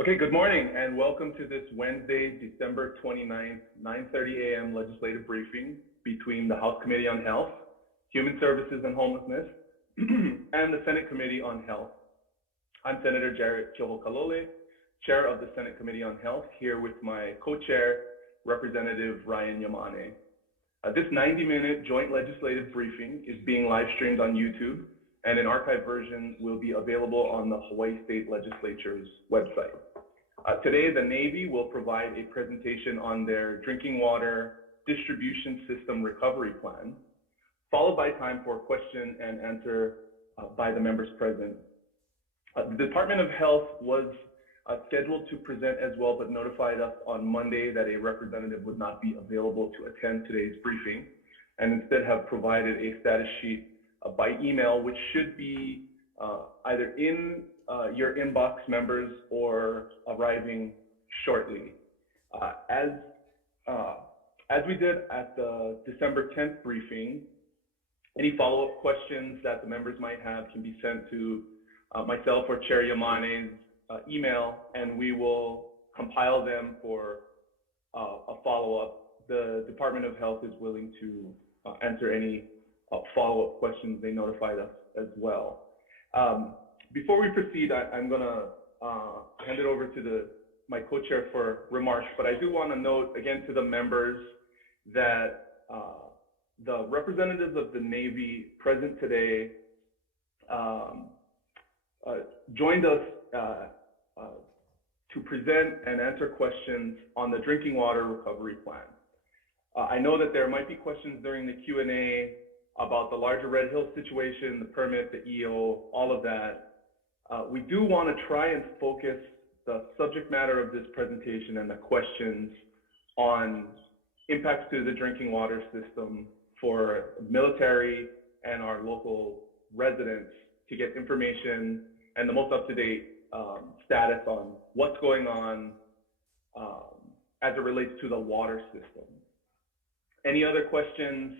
Okay, good morning and welcome to this Wednesday, December 29th, 9:30 a.m. legislative briefing between the House Committee on Health, Human Services and Homelessness, and the Senate Committee on Health. I'm Senator Jarrett Kyohokalole, Chair of the Senate Committee on Health, here with my co-chair, Representative Ryan Yamane. This 90-minute joint legislative briefing is being live streamed on YouTube, and an archived version will be available on the Hawaii State Legislature's website. Today, the Navy will provide a presentation on their drinking water distribution system recovery plan, followed by time for question and answer by the members present. The Department of Health was scheduled to present as well, but notified us on Monday that a representative would not be available to attend today's briefing, and instead have provided a status sheet by email, which should be either in your inbox, members, or arriving shortly. As we did at the December 10th briefing, any follow-up questions that the members might have can be sent to myself or Chair Yamane's email, and we will compile them for a follow-up. The Department of Health is willing to answer any follow-up questions. They notified us as well. Before we proceed, I'm going to hand it over to my co-chair for remarks, but I do want to note again to the members that the representatives of the Navy present today joined us to present and answer questions on the drinking water recovery plan. I know that there might be questions during the Q&A about the larger Red Hill situation, the permit, the EO, all of that. We do want to try and focus the subject matter of this presentation and the questions on impacts to the drinking water system for military and our local residents to get information and the most up-to-date status on what's going on as it relates to the water system. Any other questions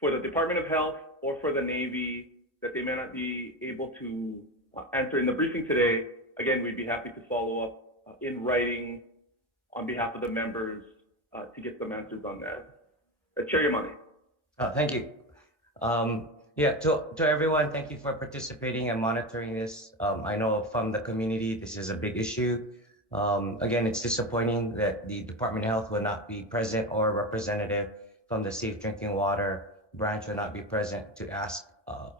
for the Department of Health or for the Navy that they may not be able to answer in the briefing today? Again, we'd be happy to follow up in writing on behalf of the members to get some answers on that. Chair Yamane. Thank you. To everyone, thank you for participating and monitoring this. I know from the community, this is a big issue. Again, it's disappointing that the Department of Health will not be present, or a representative from the Safe Drinking Water branch will not be present to ask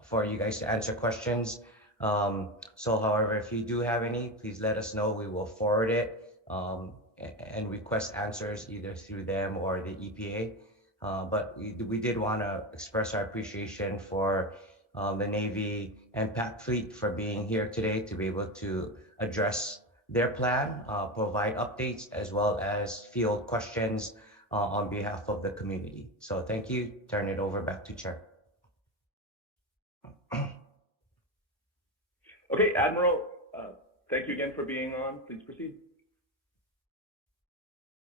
for you guys to answer questions. However, if you do have any, please let us know. We will forward it and request answers either through them or the EPA. But we did want to express our appreciation for the Navy and PAC Fleet for being here today to be able to address their plan, provide updates, as well as field questions on behalf of the community. So thank you. Turn it over back to Chair. Okay, Admiral, thank you again for being on. Please proceed.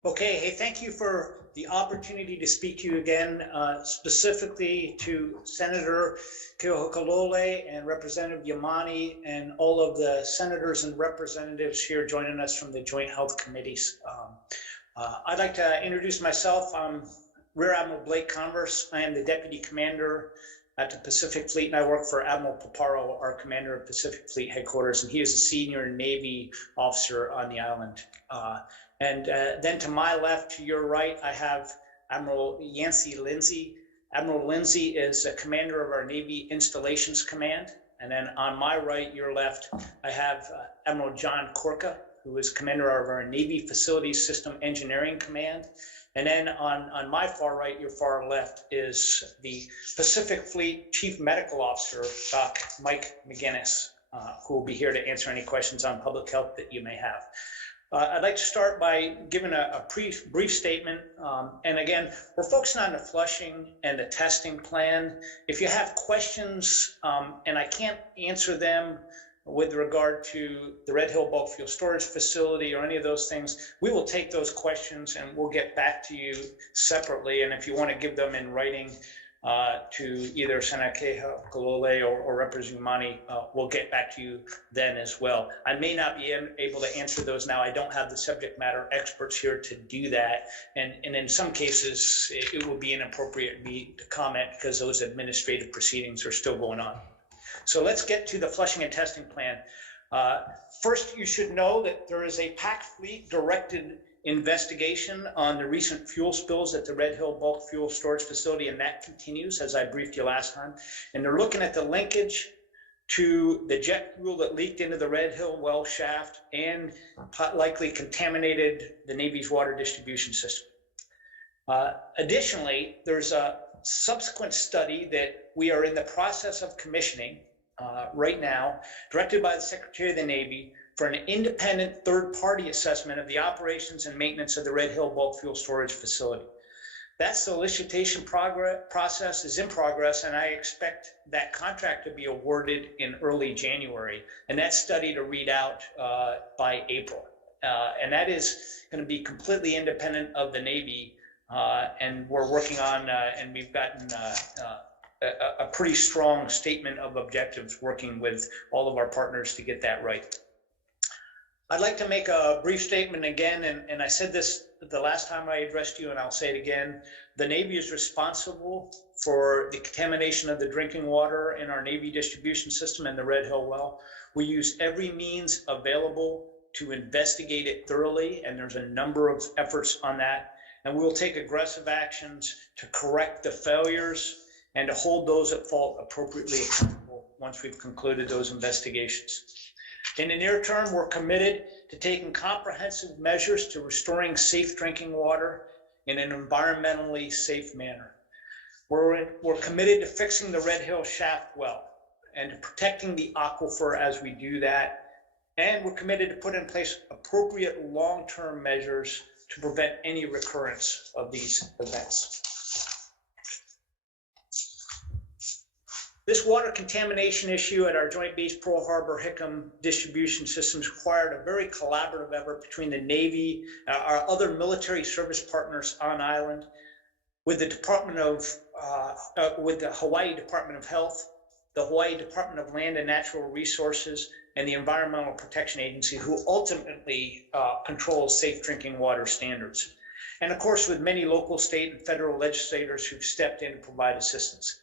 Okay, hey, thank you for the opportunity to speak to you again, specifically to Senator Kyohokalole and Representative Yamane and all of the senators and representatives here joining us from the Joint Health Committees. I'd like to introduce myself. I'm Rear Admiral Blake Converse. I am the Deputy Commander at the Pacific Fleet, and I work for Admiral Paparo, our Commander of Pacific Fleet Headquarters, and he is a senior Navy officer on the island. Then to my left, to your right, I have Admiral Yancey Lindsay. Admiral Lindsay is a commander of our Navy Installations Command. And then on my right, your left, I have Admiral John Corca, who is commander of our Navy Facilities System Engineering Command. And then on my far right, your far left, is the Pacific Fleet Chief Medical Officer, Doc Mike McGinnis, who will be here to answer any questions on public health that you may have. I'd like to start by giving a brief statement. And again, we're focusing on the flushing and the testing plan. If you have questions and I can't answer them with regard to the Red Hill Bulk Fuel Storage Facility or any of those things, we will take those questions and we'll get back to you separately. And if you want to give them in writing, to either Senator Kehokalole or Representative Yamani. We'll get back to you then as well. I may not be able to answer those now. I don't have the subject matter experts here to do that. And in some cases, it would be inappropriate me to comment because those administrative proceedings are still going on. So let's get to the flushing and testing plan. First, you should know that there is a PAC fleet directed investigation on the recent fuel spills at the Red Hill Bulk Fuel Storage Facility, and that continues, as I briefed you last time. And they're looking at the linkage to the jet fuel that leaked into the Red Hill well shaft and likely contaminated the Navy's water distribution system. Additionally, there's a subsequent study that we are in the process of commissioning right now, directed by the Secretary of the Navy, for an independent third-party assessment of the operations and maintenance of the Red Hill Bulk Fuel Storage Facility. That solicitation process is in progress, and I expect that contract to be awarded in early January, and that study to read out by April. And that is going to be completely independent of the Navy, and we're working on, and we've gotten a pretty strong statement of objectives working with all of our partners to get that right. I'd like to make a brief statement again, and I said this the last time I addressed you, and I'll say it again. The Navy is responsible for the contamination of the drinking water in our Navy distribution system and the Red Hill well. We use every means available to investigate it thoroughly, and there's a number of efforts on that. And we will take aggressive actions to correct the failures and to hold those at fault appropriately accountable once we've concluded those investigations. In the near term, we're committed to taking comprehensive measures to restoring safe drinking water in an environmentally safe manner. We're committed to fixing the Red Hill shaft well and to protecting the aquifer as we do that. And we're committed to put in place appropriate long-term measures to prevent any recurrence of these events. This water contamination issue at our Joint Base Pearl Harbor Hickam distribution systems required a very collaborative effort between the Navy, our other military service partners on island, with the with the Hawaii Department of Health, the Hawaii Department of Land and Natural Resources, and the Environmental Protection Agency, who ultimately controls safe drinking water standards. And of course, with many local, state, and federal legislators who've stepped in to provide assistance.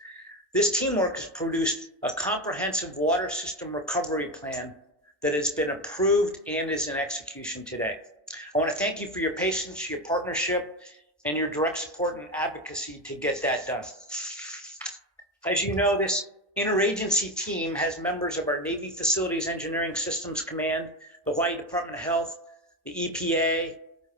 This teamwork has produced a comprehensive water system recovery plan that has been approved and is in execution today. I want to thank you for your patience, your partnership, and your direct support and advocacy to get that done. As you know, this interagency team has members of our Navy Facilities Engineering Systems Command, the Hawaii Department of Health, the EPA,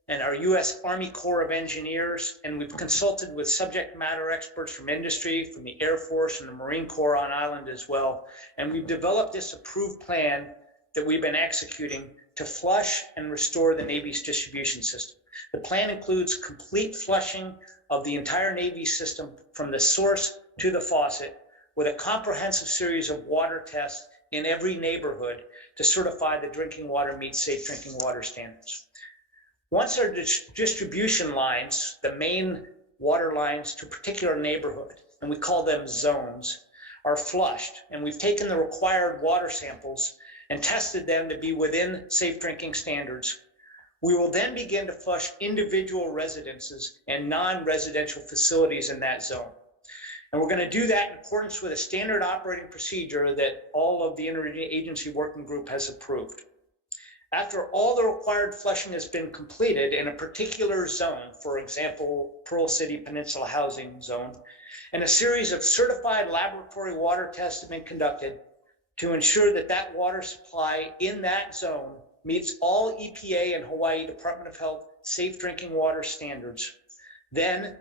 and our U.S. Army Corps of Engineers, and we've consulted with subject matter experts from industry, from the Air Force and the Marine Corps on island as well. And we've developed this approved plan that we've been executing to flush and restore the Navy's distribution system. The plan includes complete flushing of the entire Navy system from the source to the faucet, with a comprehensive series of water tests in every neighborhood to certify the drinking water meets safe drinking water standards. Once our distribution lines, the main water lines to a particular neighborhood, and we call them zones, are flushed, and we've taken the required water samples and tested them to be within safe drinking standards, we will then begin to flush individual residences and non-residential facilities in that zone. And we're going to do that in accordance with a standard operating procedure that all of the interagency working group has approved. After all the required flushing has been completed in a particular zone, for example, Pearl City Peninsula Housing Zone, and a series of certified laboratory water tests have been conducted to ensure that that water supply in that zone meets all EPA and Hawaii Department of Health safe drinking water standards, then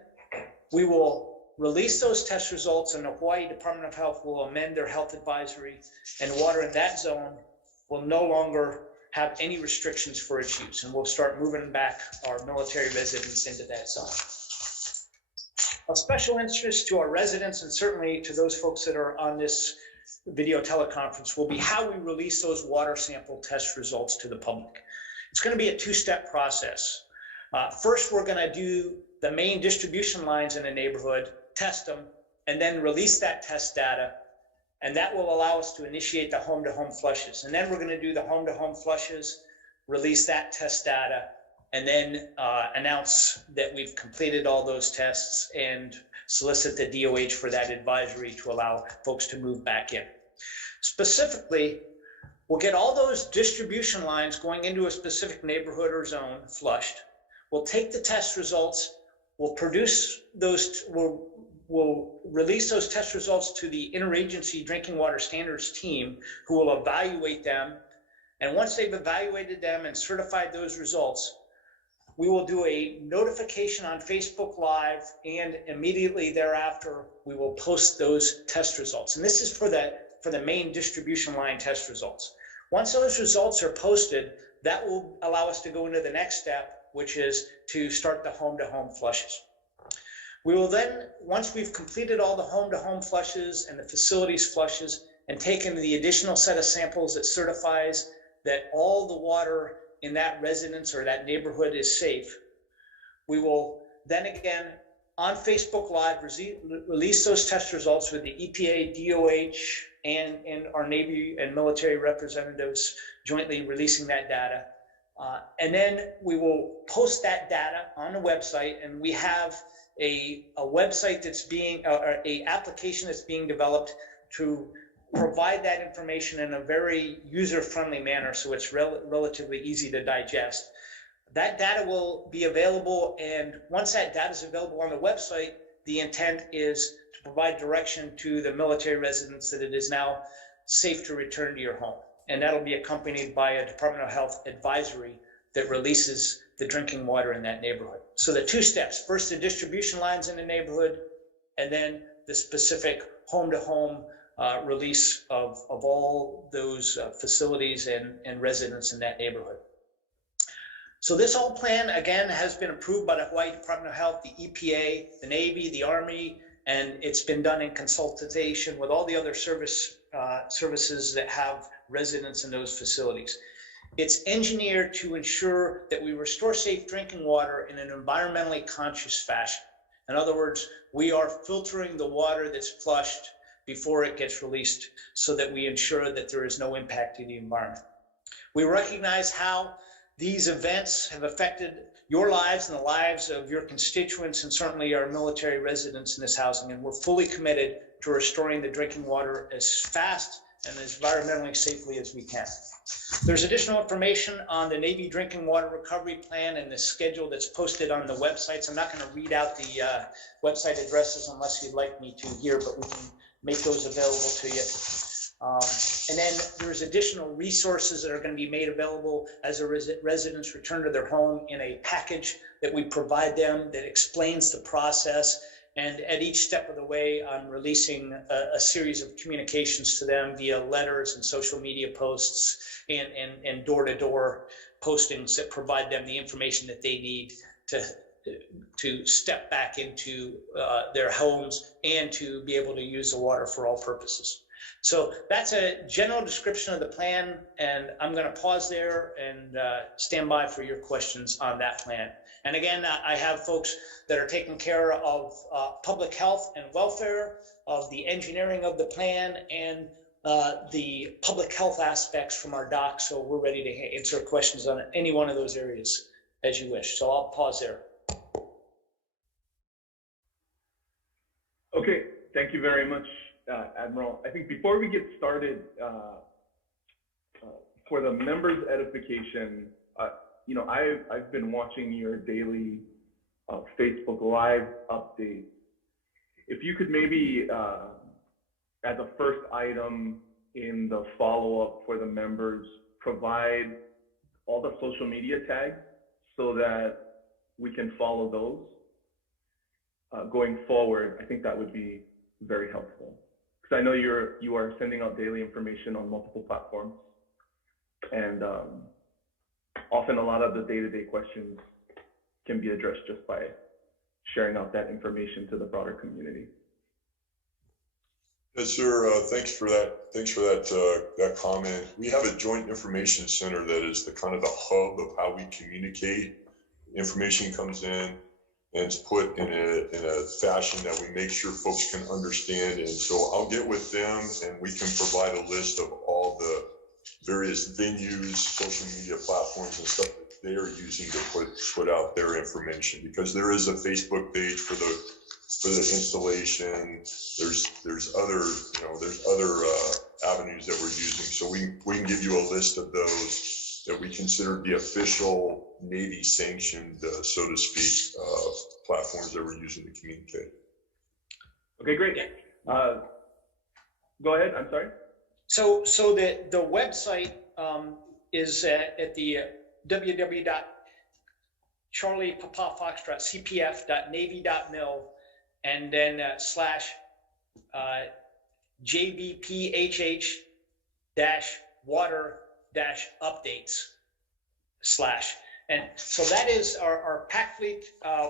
we will release those test results, and the Hawaii Department of Health will amend their health advisory, and water in that zone will no longer have any restrictions for its use, and we'll start moving back our military residents into that zone. Of special interest to our residents, and certainly to those folks that are on this video teleconference, will be how we release those water sample test results to the public. It's going to be a two-step process. First, we're going to do the main distribution lines in the neighborhood, test them, and then release that test data. And that will allow us to initiate the home-to-home flushes. And then we're going to do the home-to-home flushes, release that test data, and then announce that we've completed all those tests and solicit the DOH for that advisory to allow folks to move back in. Specifically, we'll get all those distribution lines going into a specific neighborhood or zone flushed. We'll take the test results, we'll produce those, we'll release those test results to the Interagency Drinking Water Standards team, who will evaluate them. And once they've evaluated them and certified those results, we will do a notification on Facebook Live, and immediately thereafter, we will post those test results. And this is for the main distribution line test results. Once those results are posted, that will allow us to go into the next step, which is to start the home-to-home flushes. We will then, once we've completed all the home-to-home flushes and the facilities flushes and taken the additional set of samples that certifies that all the water in that residence or that neighborhood is safe, we will then again on Facebook Live release those test results with the EPA, DOH, and our Navy and military representatives jointly releasing that data. And then we will post that data on the website, and we have a website that's being, or a application that's being developed to provide that information in a very user-friendly manner, so it's relatively easy to digest. That data will be available, and once that data is available on the website, the intent is to provide direction to the military residents that it is now safe to return to your home. And that'll be accompanied by a Department of Health advisory that releases the drinking water in that neighborhood. So the two steps: first, the distribution lines in the neighborhood, and then the specific home-to-home release of all those facilities and residents in that neighborhood. So this whole plan, again, has been approved by the Hawaii Department of Health, the EPA, the Navy, the Army, and it's been done in consultation with all the other services that have residents in those facilities. It's engineered to ensure that we restore safe drinking water in an environmentally conscious fashion. In other words, we are filtering the water that's flushed before it gets released so that we ensure that there is no impact to the environment. We recognize how these events have affected your lives and the lives of your constituents, and certainly our military residents in this housing, and we're fully committed to restoring the drinking water as fast and as environmentally safely as we can. There's additional information on the Navy Drinking Water Recovery Plan and the schedule that's posted on the websites. I'm not going to read out the website addresses unless you'd like me to here, but we can make those available to you. And then there's additional resources that are going to be made available as residents return to their home in a package that we provide them that explains the process. And at each step of the way, I'm releasing a series of communications to them via letters and social media posts and door-to-door postings that provide them the information that they need to step back into their homes and to be able to use the water for all purposes. So that's a general description of the plan, and I'm going to pause there and stand by for your questions on that plan. And again, I have folks that are taking care of public health and welfare, of the engineering of the plan, and the public health aspects from our doc. So we're ready to answer questions on any one of those areas as you wish. So I'll pause there. Okay, thank you very much, Admiral. I think before we get started, for the members' edification, you know, I've been watching your daily Facebook Live updates. If you could maybe, as a first item in the follow-up for the members, provide all the social media tags so that we can follow those going forward. I think that would be very helpful, because I know you are sending out daily information on multiple platforms, and often a lot of the day-to-day questions can be addressed just by sharing out that information to the broader community. Yes, sir. Thanks for that. Thanks for that comment. We have a joint information center that is the kind of the hub of how we communicate. Information comes in, and it's put in a fashion that we make sure folks can understand. And so I'll get with them and we can provide a list of all the various venues, social media platforms and stuff that they are using to put out their information, because there is a Facebook page for the installation. There's other, you know, there's other avenues that we're using. So we can give you a list of those that we consider the official Navy sanctioned, so to speak, platforms that we're using to communicate. Okay, great. Go ahead, I'm sorry. So the website is at the www.charlie-papa-foxtrot-cpf.navy.mil and then /JBPHH-water-updates/ and so that is our PAC Fleet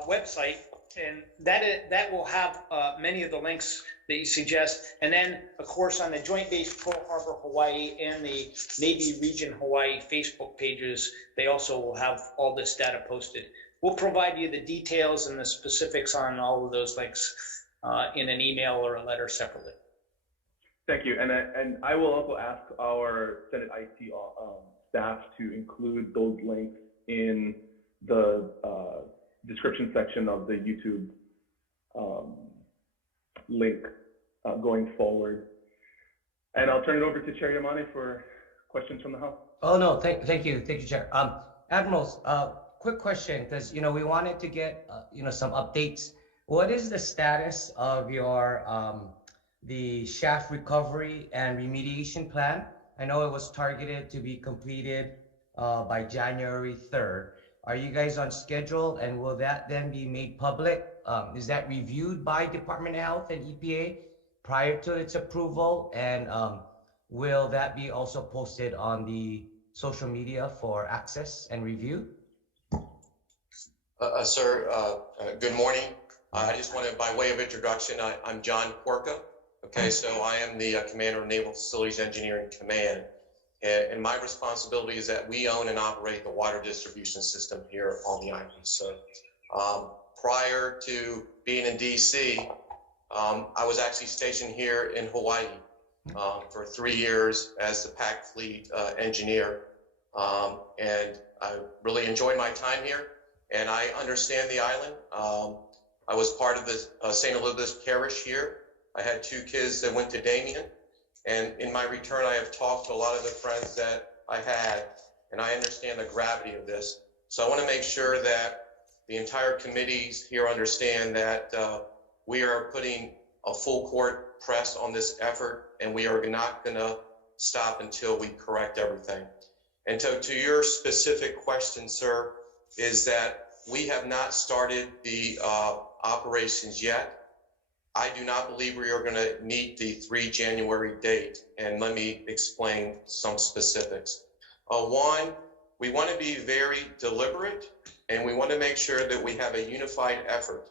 website, and that will have many of the links that you suggest. And then, of course, on the Joint Base Pearl Harbor, Hawaii and the Navy Region Hawaii Facebook pages, they also will have all this data posted. We'll provide you the details and the specifics on all of those links in an email or a letter separately. Thank you. And I will also ask our Senate IT staff to include those links in the description section of the YouTube link going forward. And I'll turn it over to Chair Yamane for questions from the House. Oh, no, thank you, Chair. Admirals, quick question, because, you know, we wanted to get, you know, some updates. What is the status of your, the shaft recovery and remediation plan? I know it was targeted to be completed by January 3rd. Are you guys on schedule, and will that then be made public? Is that reviewed by Department of Health and EPA prior to its approval? And will that be also posted on the social media for access and review? Sir, good morning. I just wanted, by way of introduction, I'm John Porca. Okay, so I am the Commander of Naval Facilities Engineering Command. And my responsibility is that we own and operate the water distribution system here on the island. So prior to being in DC, I was actually stationed here in Hawaii for 3 years as the PAC Fleet engineer. And I really enjoyed my time here, and I understand the island. I was part of the St. Elizabeth's Parish here. I had 2 kids that went to Damien. And in my return, I have talked to a lot of the friends that I had, and I understand the gravity of this. So I want to make sure that the entire committees here understand that we are putting a full court press on this effort, and we are not going to stop until we correct everything. And so to your specific question, sir, is that we have not started the operations yet. I do not believe we are going to meet the 3 January date, and let me explain some specifics. One, we want to be very deliberate, and we want to make sure that we have a unified effort.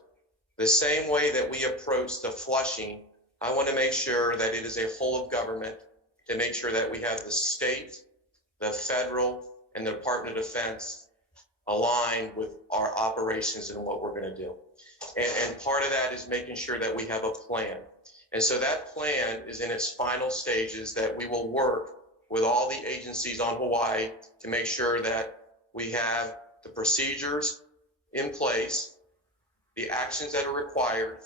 The same way that we approach the flushing, I want to make sure that it is a whole of government, to make sure that we have the state, the federal, and the Department of Defense aligned with our operations and what we're going to do. And part of that is making sure that we have a plan. And so that plan is in its final stages, that we will work with all the agencies on Hawaii to make sure that we have the procedures in place, the actions that are required,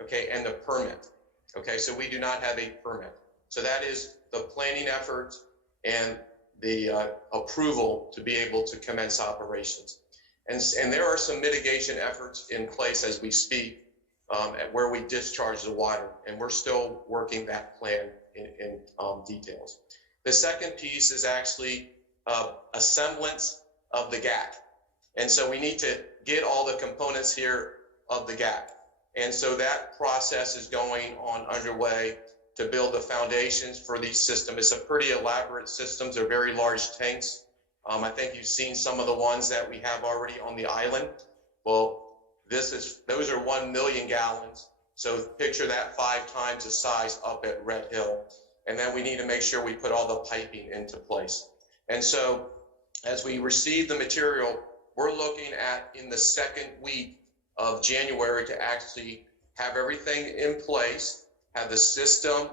okay, and the permit. Okay, so we do not have a permit. So that is the planning effort and the approval to be able to commence operations. And there are some mitigation efforts in place as we speak at where we discharge the water, and we're still working that plan in details. The second piece is actually a semblance of the GAC. And so we need to get all the components here of the GAC. And so that process is going on underway to build the foundations for these systems. It's a pretty elaborate systems. They're very large tanks. I think you've seen some of the ones that we have already on the island. Well, those are 1 million gallons. So picture that 5 times the size up at Red Hill. And then we need to make sure we put all the piping into place. And so as we receive the material, we're looking at in the second week of January to actually have everything in place, have the system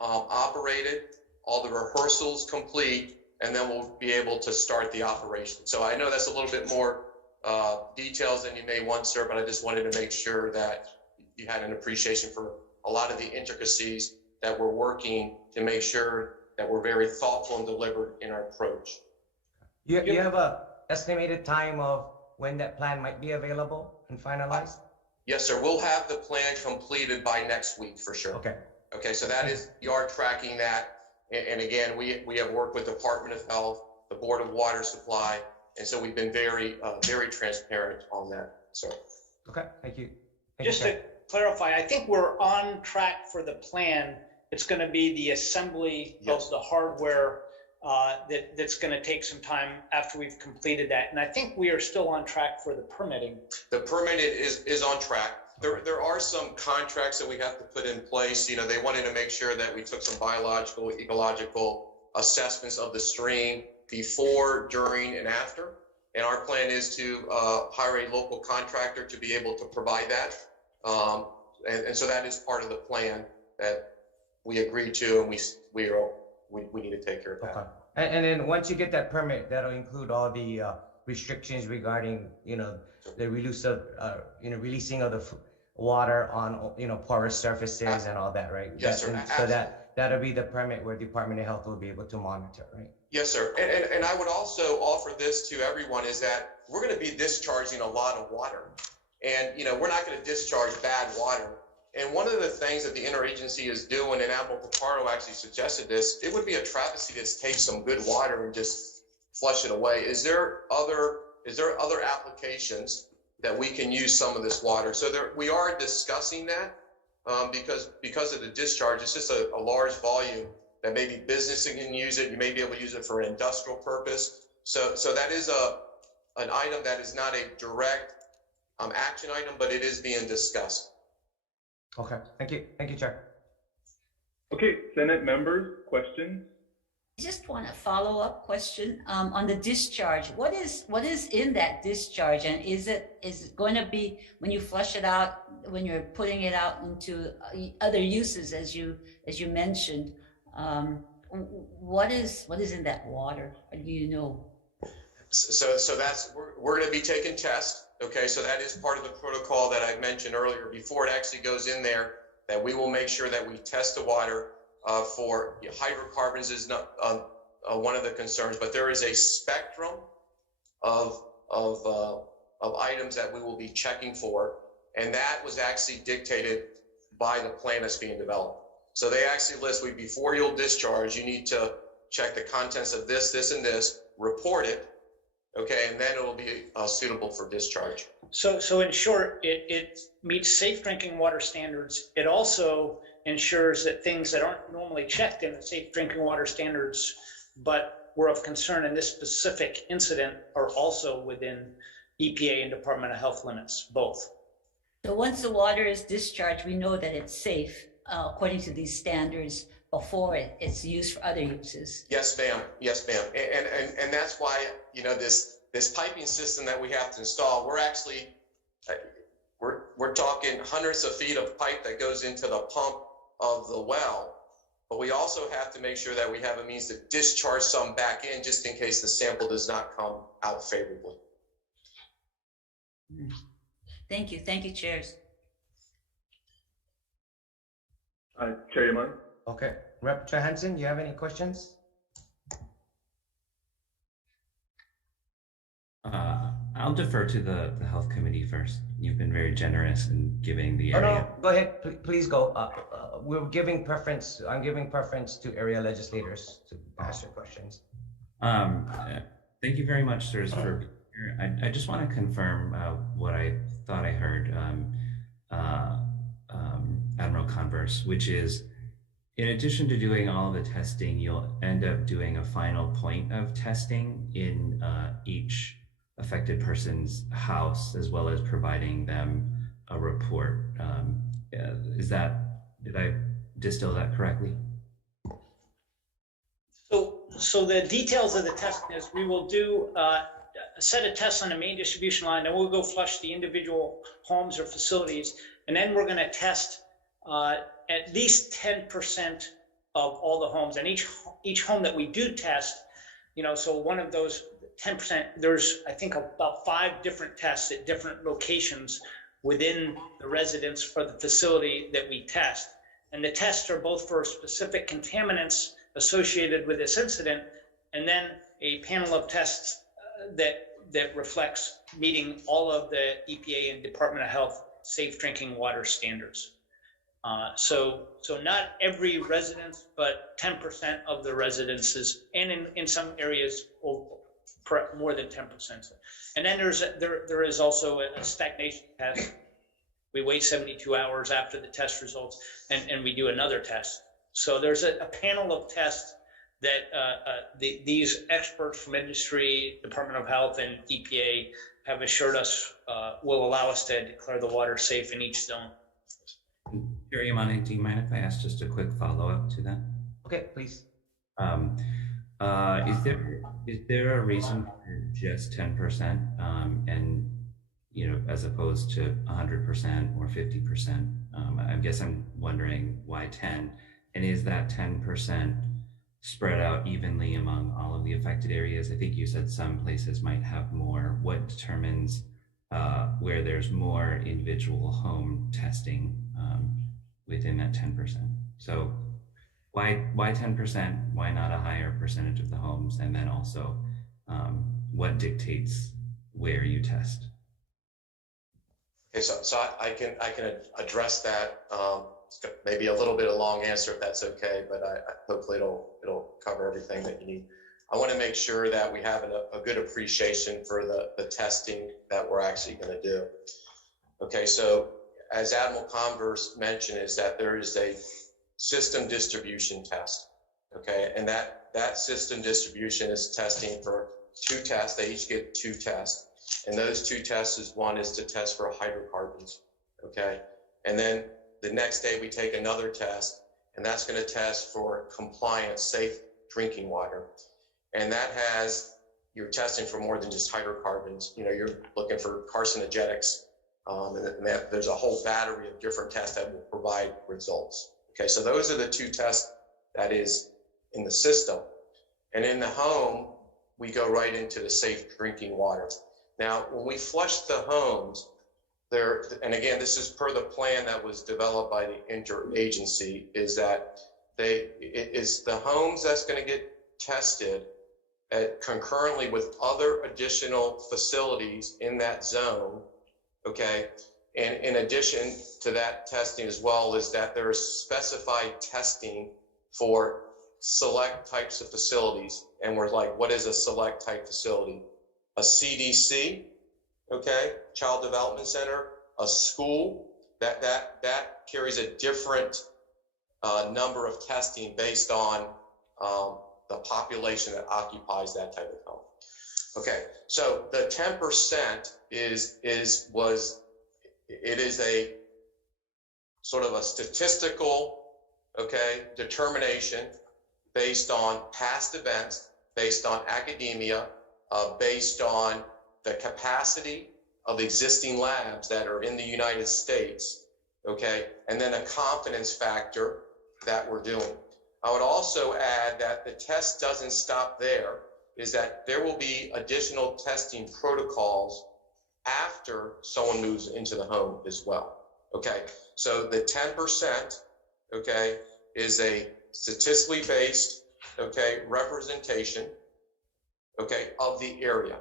operated, all the rehearsals complete, and then we'll be able to start the operation. So I know that's a little bit more details than you may want, sir, but I just wanted to make sure that you had an appreciation for a lot of the intricacies that we're working to make sure that we're very thoughtful and deliberate in our approach. You have a estimated time of when that plan might be available and finalized? Yes, sir. We'll have the plan completed by next week for sure. Okay. Okay, so that is, you are tracking that. And again, we have worked with the Department of Health, the Board of Water Supply, and so we've been very transparent on that, sir. Okay, thank you. Just to clarify, I think we're on track for the plan. It's going to be the assembly of the hardware that's going to take some time after we've completed that. And I think we are still on track for the permitting. The permit is on track. There are some contracts that we have to put in place. You know, they wanted to make sure that we took some biological, ecological assessments of the stream before, during, and after. And our plan is to hire a local contractor to be able to provide that. And so that is part of the plan that we agreed to, and we need to take care of that. Okay. And then once you get that permit, that'll include all the restrictions regarding, the release of, releasing of the water on, porous surfaces and all that, right? Yes, sir. So that'll be the permit where Department of Health will be able to monitor, right? Yes, sir. And I would also offer this to everyone is that we're going to be discharging a lot of water. And, we're not going to discharge bad water. And one of the things that the interagency is doing, and Admiral Picardo actually suggested this, it would be a travesty to take some good water and just flush it away. Is there other applications that we can use some of this water? So we are discussing that because of the discharge. It's just a large volume that maybe business can use it. You may be able to use it for an industrial purpose. So that is an item that is not a direct action item, but it is being discussed. Okay, thank you, Chair. Okay, Senate members, questions? I just want a follow-up question on the discharge. What is in that discharge, and is it going to be, when you flush it out, when you're putting it out into other uses, as you mentioned, what is in that water? Do you know? So that's, we're going to be taking tests. Okay, so that is part of the protocol that I mentioned earlier. Before it actually goes in there, that we will make sure that we test the water for hydrocarbons is not one of the concerns, but there is a spectrum of items that we will be checking for, and that was actually dictated by the plan that's being developed. So they actually list, before you'll discharge, you need to check the contents of this, this, and this, report it. Okay, and then it will be suitable for discharge. So in short, it meets safe drinking water standards. It also ensures that things that aren't normally checked in the safe drinking water standards, but were of concern in this specific incident, are also within EPA and Department of Health limits, both. So once the water is discharged, we know that it's safe according to these standards before it's used for other uses. Yes, ma'am. Yes, ma'am. And that's why, this piping system that we have to install, we're actually, we're talking hundreds of feet of pipe that goes into the pump of the well, but we also have to make sure that we have a means to discharge some back in just in case the sample does not come out favorably. Thank you, chairs. Chair Yamani? Okay, Rep. Hansen, you have any questions? I'll defer to the health committee first. You've been very generous in giving the area. No, go ahead. Please go. I'm giving preference to area legislators to ask your questions. Thank you very much, sirs, for. I just want to confirm what I thought I heard Admiral Converse, which is, in addition to doing all the testing, you'll end up doing a final point of testing in each affected person's house, as well as providing them a report. Did I distill that correctly? So the details of the testing is we will do a set of tests on the main distribution line, then we'll go flush the individual homes or facilities, and then we're going to test at least 10% of all the homes. And each home that we do test, you know, so one of those 10%, there's, I think, about 5 different tests at different locations within the residence for the facility that we test. And the tests are both for specific contaminants associated with this incident, and then a panel of tests that reflects meeting all of the EPA and Department of Health safe drinking water standards. So not every residence, but 10% of the residences, and in some areas more than 10%. And then there is also a stagnation test. We wait 72 hours after the test results, and we do another test. So there's a panel of tests that these experts from industry, Department of Health, and EPA have assured us will allow us to declare the water safe in each zone. Chair Yamane, do you mind if I ask just a quick follow-up to that? Okay, please. Is there a reason for just 10%, and you know, as opposed to 100% or 50%? I guess I'm wondering why 10, and is that 10% spread out evenly among all of the affected areas? I think you said some places might have more. What determines where there's more individual home testing within that 10%? So why 10%? Why not a higher percentage of the homes? And then also, what dictates where you test? Okay, so I can address that. It's maybe a little bit of a long answer if that's okay, but hopefully it'll cover everything that you need. I want to make sure that we have a good appreciation for the testing that we're actually going to do. Okay, so as Admiral Converse mentioned, is that there is a system distribution test. Okay, and that system distribution is testing for 2 tests. They each get 2 tests. And those 2 tests one is to test for hydrocarbons. Okay, and then the next day we take another test, and that's going to test for compliant, safe drinking water. And that you're testing for more than just hydrocarbons. You know, you're looking for carcinogenics, and there's a whole battery of different tests that will provide results. Okay, so those are the 2 tests that is in the system. And in the home, we go right into the safe drinking water. Now, when we flush the homes, and again, this is per the plan that was developed by the interagency, is that it's the homes that's going to get tested concurrently with other additional facilities in that zone. Okay, and in addition to that testing as well, is that there is specified testing for select types of facilities. And we're like, what is a select type facility? A CDC, okay, Child Development Center, a school, that carries a different number of testing based on the population that occupies that type of home. Okay, so the 10% is a sort of a statistical, okay, determination based on past events, based on academia, based on the capacity of existing labs that are in the United States, okay, and then a confidence factor that we're doing. I would also add that the test doesn't stop there, is that there will be additional testing protocols after someone moves into the home as well, okay? So the 10%, okay, is a statistically based, okay, representation, okay, of the area.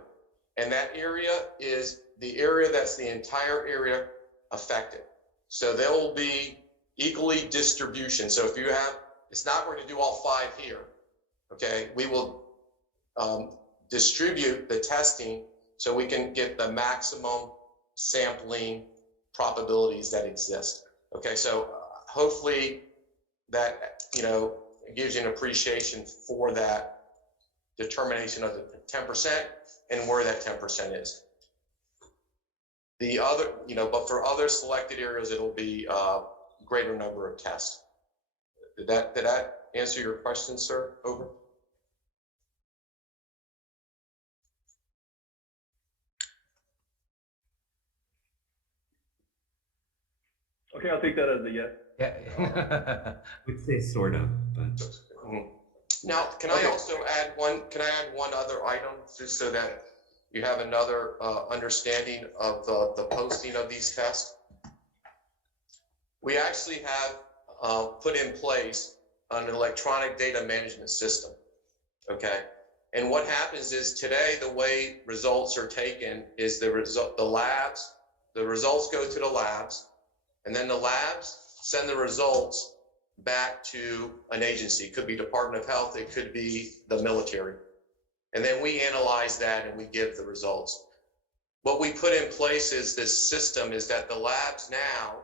And that area is the area that's the entire area affected. So there will be equally distribution. So if you have, it's not we're going to do all 5 here, okay? We will distribute the testing so we can get the maximum sampling probabilities that exist. Okay, so hopefully that, you know, gives you an appreciation for that determination of the 10% and where that 10% is. The other, you know, but for other selected areas, it'll be a greater number of tests. Did that answer your question, sir? Over. Okay, I'll take that as a yes. Yeah. We'd say sort of, but Now, can I also add one, can I add one other item just so that you have another understanding of the posting of these tests? We actually have put in place an electronic data management system, okay? And what happens is today, the way results are taken is the results go to the labs, and then the labs send the results back to an agency. It could be Department of Health, it could be the military. And then we analyze that and we give the results. What we put in place is this system is that the labs now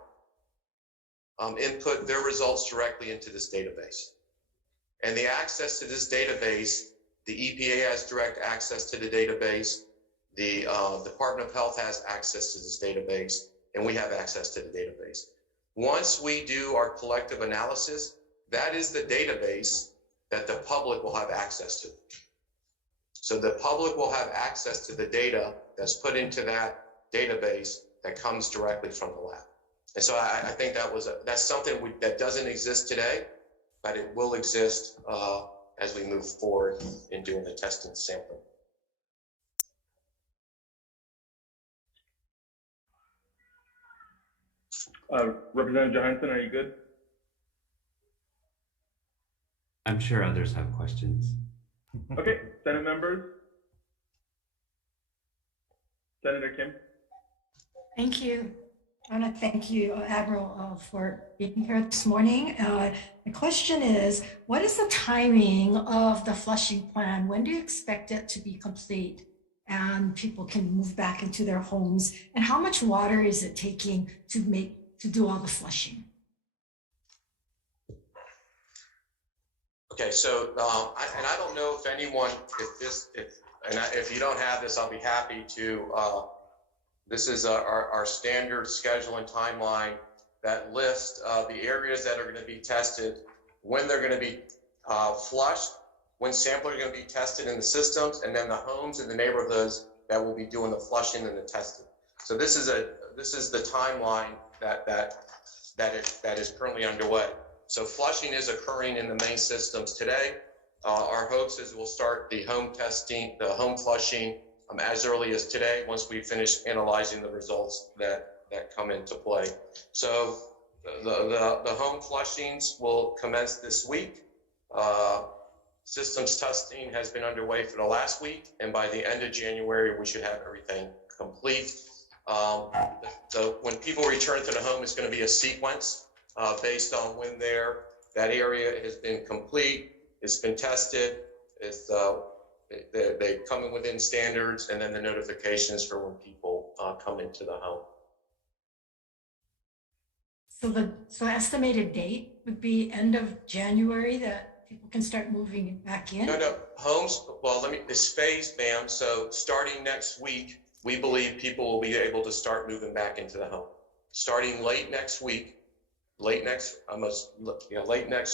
input their results directly into this database. And the access to this database, the EPA has direct access to the database, the Department of Health has access to this database, and we have access to the database. Once we do our collective analysis, that is the database that the public will have access to. So the public will have access to the data that's put into that database that comes directly from the lab. And so I think that's something that doesn't exist today, but it will exist as we move forward in doing the testing and sampling. Representative Johansson, are you good? I'm sure others have questions. Okay, Senate members. Senator Kim. Thank you. I want to thank you, Admiral, for being here this morning. The question is, what is the timing of the flushing plan? When do you expect it to be complete and people can move back into their homes? And how much water is it taking to do all the flushing? Okay, so I don't know if anyone, if you don't have this, I'll be happy to. This is our standard schedule and timeline that lists the areas that are going to be tested, when they're going to be flushed, when samples are going to be tested in the systems, and then the homes and the neighborhoods that will be doing the flushing and the testing. So this is the timeline that is currently underway. So flushing is occurring in the main systems today. Our hopes is we'll start the home testing, the home flushing as early as today, once we finish analyzing the results that come into play. So the home flushings will commence this week. Systems testing has been underway for the last week, and by the end of January, we should have everything complete. So when people return to the home, it's going to be a sequence based on when that area has been complete, it's been tested, they come in within standards, and then the notifications for when people come into the home. So estimated date would be end of January that people can start moving back in? No, homes, well, it's phased, ma'am. So starting next week, we believe people will be able to start moving back into the home. Starting late next week, late next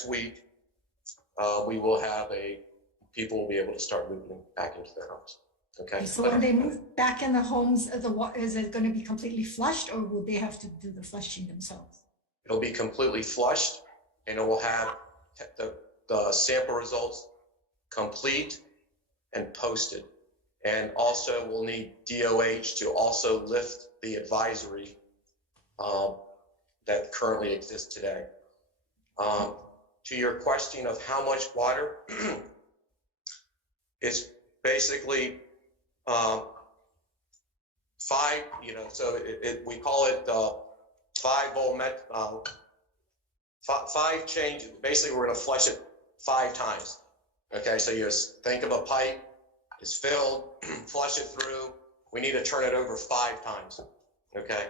week, we will have people will be able to start moving back into their homes. Okay. So when they move back in the homes, is it going to be completely flushed, or will they have to do the flushing themselves? It'll be completely flushed, and it will have the sample results complete and posted. And also we'll need DOH to also lift the advisory that currently exists today. To your question of how much water, it's basically 5, so we call it 5 volt 5 change. Basically, we're going to flush it 5 times. Okay, so you just think of a pipe, it's filled, flush it through. We need to turn it over 5 times. Okay,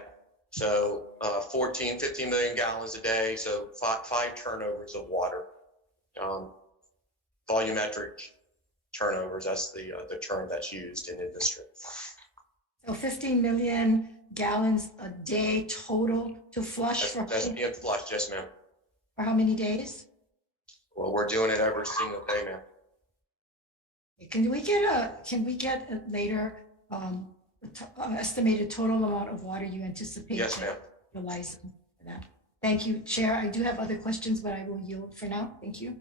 so 15 million gallons a day, so 5 turnovers of water. Volumetric turnovers, that's the term that's used in industry. So 15 million gallons a day total to flush? That's being flushed, yes, ma'am. For how many days? Well, we're doing it every single day, ma'am. Can we get later estimated total amount of water you anticipate? Yes, ma'am. Utilizing for that? Thank you, Chair. I do have other questions, but I will yield for now. Thank you.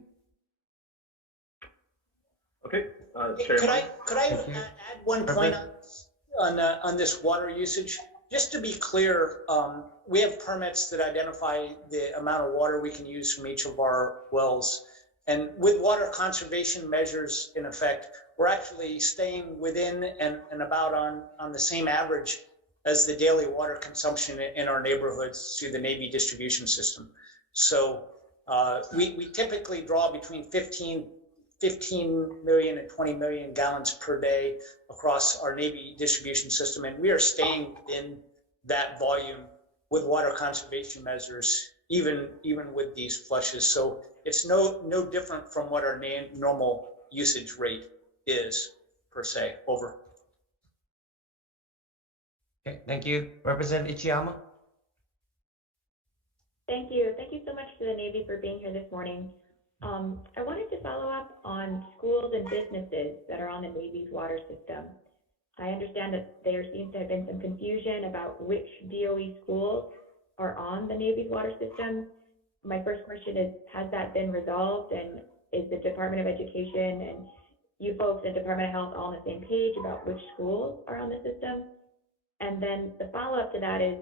Okay, Could Chair. I add one point on this water usage? Just to be clear, we have permits that identify the amount of water we can use from each of our wells. And with water conservation measures in effect, we're actually staying within and about on the same average as the daily water consumption in our neighborhoods through the Navy distribution system. So we typically draw between 15 million and 20 million gallons per day across our Navy distribution system. And we are staying in that volume with water conservation measures, even with these flushes. So it's no different from what our normal usage rate is, per se. Over. Okay, thank you. Representative Ichiyama? Thank you. Thank you so much to the Navy for being here this morning. I wanted to follow up on schools and businesses that are on the Navy's water system. I understand that there seems to have been some confusion about which DOE schools are on the Navy's water system. My first question is, has that been resolved? And is the Department of Education and you folks at Department of Health all on the same page about which schools are on the system? And then the follow-up to that is,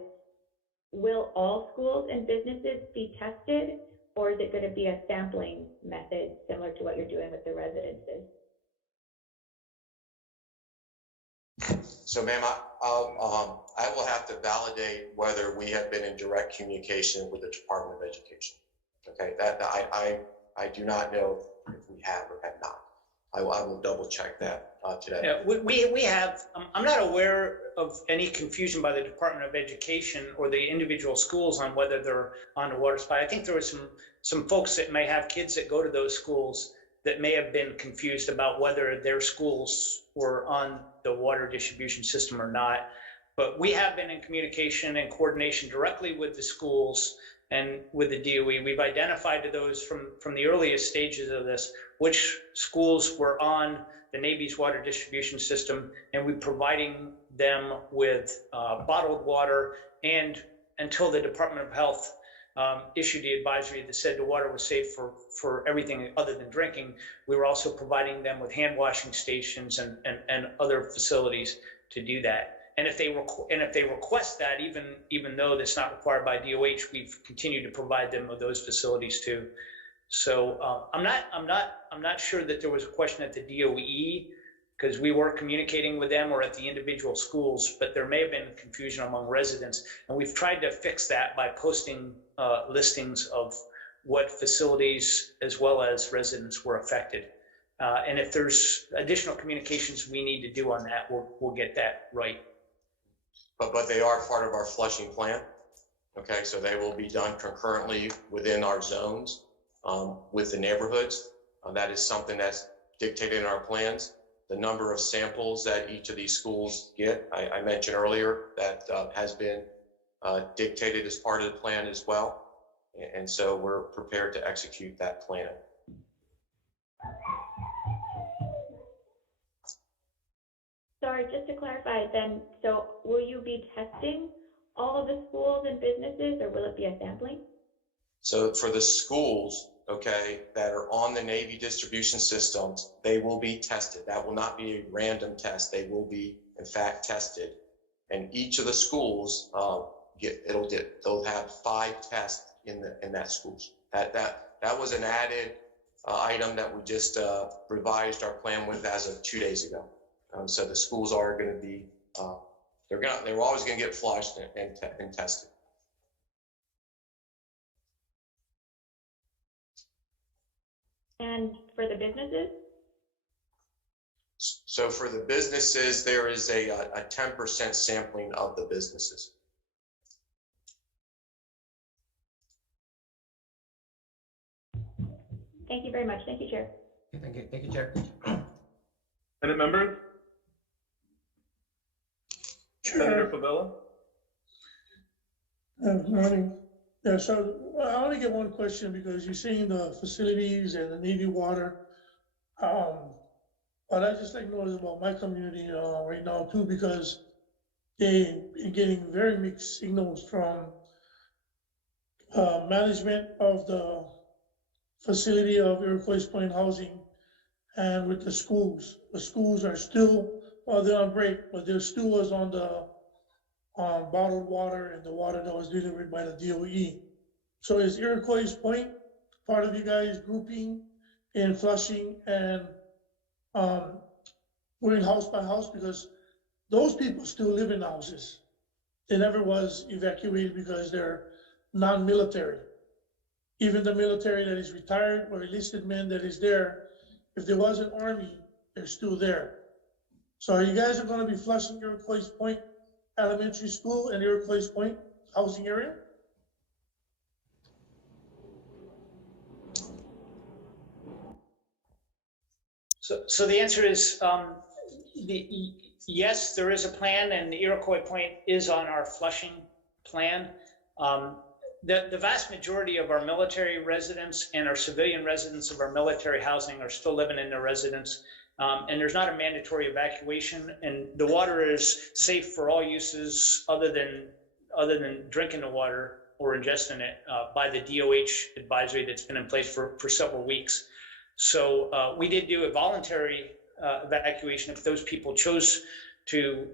will all schools and businesses be tested, or is it going to be a sampling method similar to what you're doing with the residences? So, ma'am, I will have to validate whether we have been in direct communication with the Department of Education. Okay, that I do not know if we have or have not. I will double check that today. Yeah, we have, I'm not aware of any confusion by the Department of Education or the individual schools on whether they're on the water supply. I think there were some folks that may have kids that go to those schools that may have been confused about whether their schools were on the water distribution system or not. But we have been in communication and coordination directly with the schools and with the DOE. We've identified to those from the earliest stages of this which schools were on the Navy's water distribution system, and we're providing them with bottled water. And until the Department of Health issued the advisory that said the water was safe for everything other than drinking, we were also providing them with hand washing stations and other facilities to do that. And if they request that, even though that's not required by DOH, we've continued to provide them with those facilities too. So I'm not sure that there was a question at the DOE, because we were communicating with them, or at the individual schools, but there may have been confusion among residents, and we've tried to fix that by posting listings of what facilities as well as residents were affected. And if there's additional communications we need to do on that, we'll get that right. But they are part of our flushing plan. Okay, so they will be done concurrently within our zones with the neighborhoods. That is something that's dictated in our plans. The number of samples that each of these schools get, I mentioned earlier, that has been dictated as part of the plan as well. And so we're prepared to execute that plan. Sorry, just to clarify then, so will you be testing all of the schools and businesses, or will it be a sampling? So for the schools, okay, that are on the Navy distribution systems, they will be tested. That will not be a random test. They will be, in fact, tested. And each of the schools they'll have 5 tests in that schools. That was an added item that we just revised our plan with as of 2 days ago. So the schools are going to be, they're always going to get flushed and tested. And for the businesses? So for the businesses, there is a 10% sampling of the businesses. Thank you very much. Thank you, Chair. Thank you, Chair. Senate members? Senator Favela? Good morning. Yeah, so I only get one question, because you're saying the facilities and the Navy water. But I just like notice about my community right now too, because they've been getting very mixed signals from management of the facility of Iroquois Point Housing and with the schools. The schools are still, well, they're on break, but there still was on bottled water and the water that was delivered by the DOE. So is Iroquois Point part of you guys grouping in Flushing and going house by house? Because those people still live in the houses. They never was evacuated because they're non-military. Even the military that is retired or enlisted men that is there, if there was an army, they're still there. So are you guys are going to be flushing Iroquois Point Elementary School and Iroquois Point housing area? So the answer is yes, there is a plan, and the Iroquois Point is on our flushing plan. The vast majority of our military residents and our civilian residents of our military housing are still living in their residence, and there's not a mandatory evacuation, and the water is safe for all uses other than drinking the water or ingesting it by the DOH advisory that's been in place for several weeks. So we did do a voluntary evacuation if those people chose to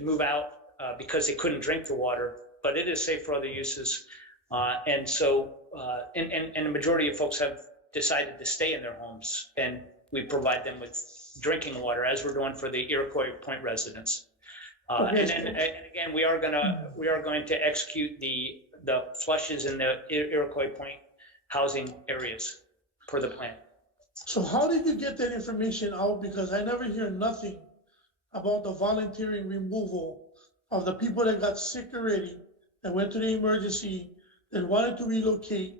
move out because they couldn't drink the water, but it is safe for other uses. And so, and the majority of folks have decided to stay in their homes, and we provide them with drinking water as we're doing for the Iroquois Point residents. And again, we are going to execute the flushes in the Iroquois Point housing areas per the plan. So how did you get that information out? Because I never hear nothing about the voluntary removal of the people that got sick already, that went to the emergency, that wanted to relocate.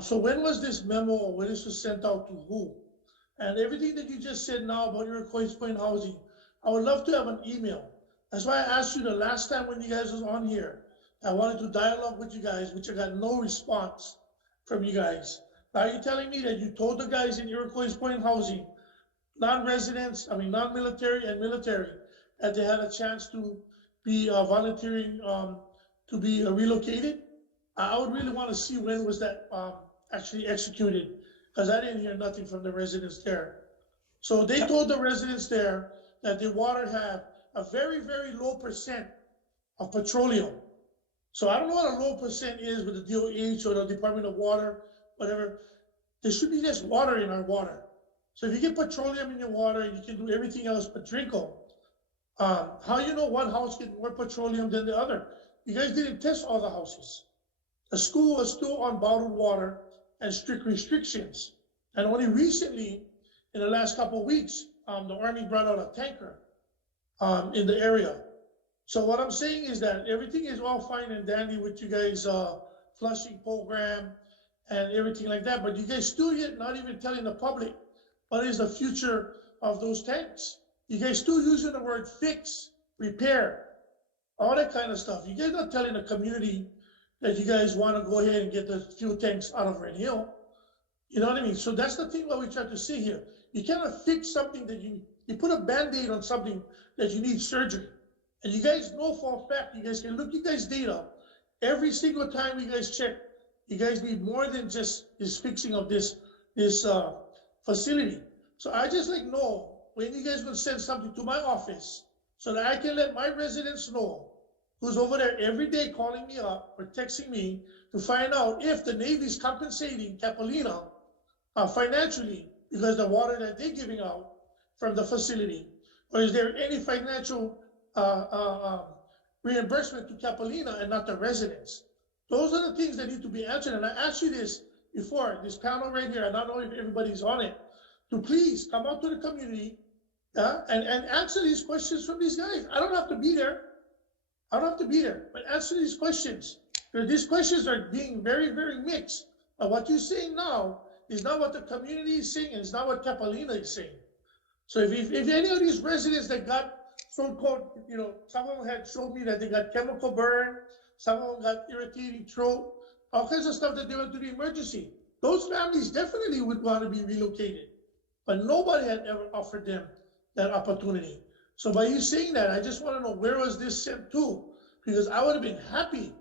So when was this memo, or when this was sent out to who? And everything that you just said now about Iroquois Point housing, I would love to have an email. That's why I asked you the last time when you guys was on here. I wanted to dialogue with you guys, which I got no response from you guys. Now you're telling me that you told the guys in Iroquois Point housing, non-residents, I mean non-military and military, that they had a chance to be volunteering to be relocated. I would really want to see when was that actually executed, because I didn't hear nothing from the residents there. So they told the residents there that the water had a very, very low percent of petroleum. So I don't know what a low percent is with the DOH or the Department of Water, whatever. There should be just water in our water. So if you get petroleum in your water, you can do everything else but drink them. How you know one house gets more petroleum than the other? You guys didn't test all the houses. The school was still on bottled water and strict restrictions. And only recently, in the last couple of weeks, the Army brought out a tanker in the area. So what I'm saying is that everything is all fine and dandy with you guys flushing program and everything like that, but you guys still yet not even telling the public what is the future of those tanks. You guys still using the word fix, repair, all that kind of stuff. You guys not telling the community that you guys want to go ahead and get the fuel tanks out of Red Hill. You know what I mean? So that's the thing what we try to see here. You cannot fix something that you put a Band-Aid on something that you need surgery. And you guys know for a fact, you guys can look you guys data. Every single time you guys check, you guys need more than just this fixing of this facility. So I just like know when you guys will send something to my office so that I can let my residents know who's over there every day calling me up or texting me to find out if the Navy is compensating Capilina financially because the water that they're giving out from the facility, or is there any financial reimbursement to Capilina and not the residents? Those are the things that need to be answered. And I asked you this before, this panel right here, and I don't know if everybody's on it, to please come out to the community and answer these questions from these guys. I don't have to be there. I don't have to be there, but answer these questions. Because these questions are being very, very mixed. But what you're saying now is not what the community is saying, and it's not what Capilina is saying. So if any of these residents that got so-called, you know, some of them had showed me that they got chemical burn, some of them got irritating throat, all kinds of stuff that they went to the emergency. Those families definitely would want to be relocated, but nobody had ever offered them that opportunity. So by you saying that, I just want to know where was this sent to? Because I would have been happy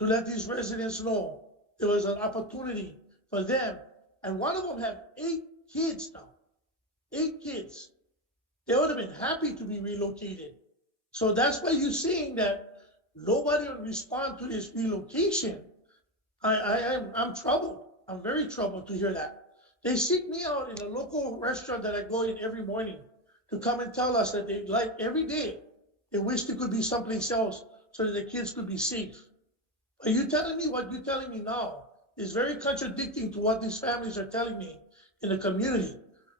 to let these residents know there was an opportunity for them. And one of them had 8 kids now, 8 kids. They would have been happy to be relocated. So that's why you're seeing that nobody will respond to this relocation. I'm troubled. I'm very troubled to hear that. They seek me out in a local restaurant that I go in every morning to come and tell us that they like every day, they wish there could be someplace else so that the kids could be safe. Are you telling me what you're telling me now is very contradicting to what these families are telling me in the community?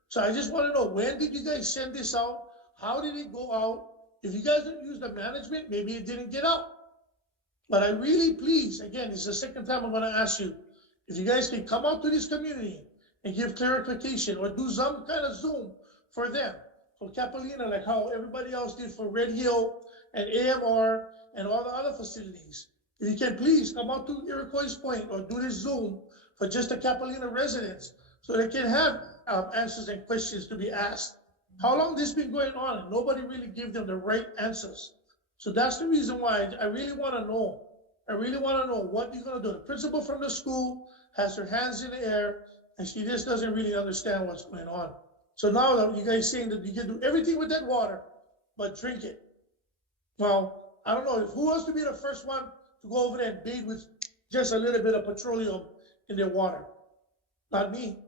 So I just want to know, when did you guys send this out? How did it go out? If you guys don't use the management, maybe it didn't get out. But I really please, again, it's the second time I'm going to ask you, if you guys can come out to this community and give clarification or do some kind of Zoom for them, for Capilina, like how everybody else did for Red Hill and AMR and all the other facilities. If you can please come out to Iroquois Point or do this Zoom for just the Capilina residents so they can have answers and questions to be asked. How long this been going on and nobody really gave them the right answers. So that's the reason why I really want to know. I really want to know what you're going to do. The principal from the school has her hands in the air and she just doesn't really understand what's going on. So now that you guys saying that you can do everything with that water, but drink it. Well, I don't know, who wants to be the first one to go over there and bathe with just a little bit of petroleum in their water? Not me.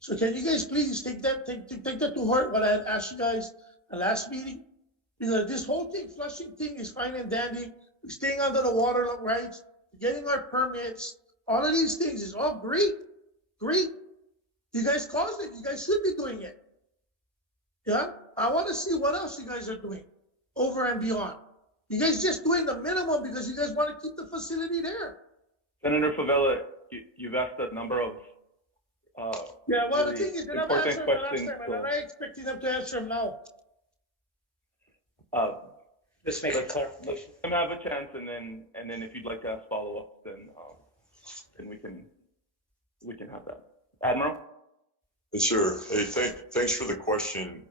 So can you guys please take that to heart, what I had asked you guys the last meeting? Because this whole thing, flushing thing is fine and dandy. We're staying under the water rights, getting our permits, all of these things is all great, great. You guys caused it, you guys should be doing it. Yeah, I want to see what else you guys are doing over and beyond. You guys just doing the minimum because you guys want to keep the facility there. Senator Favela, you've asked a number of yeah, well, really the thing is, they're not important answering the last questions. time, and I'm not expecting them to answer them now. Just make a clarification. Let them have a chance, and then if you'd like to ask follow-ups, then we can have that. Admiral? Sure. Hey, thanks for the question.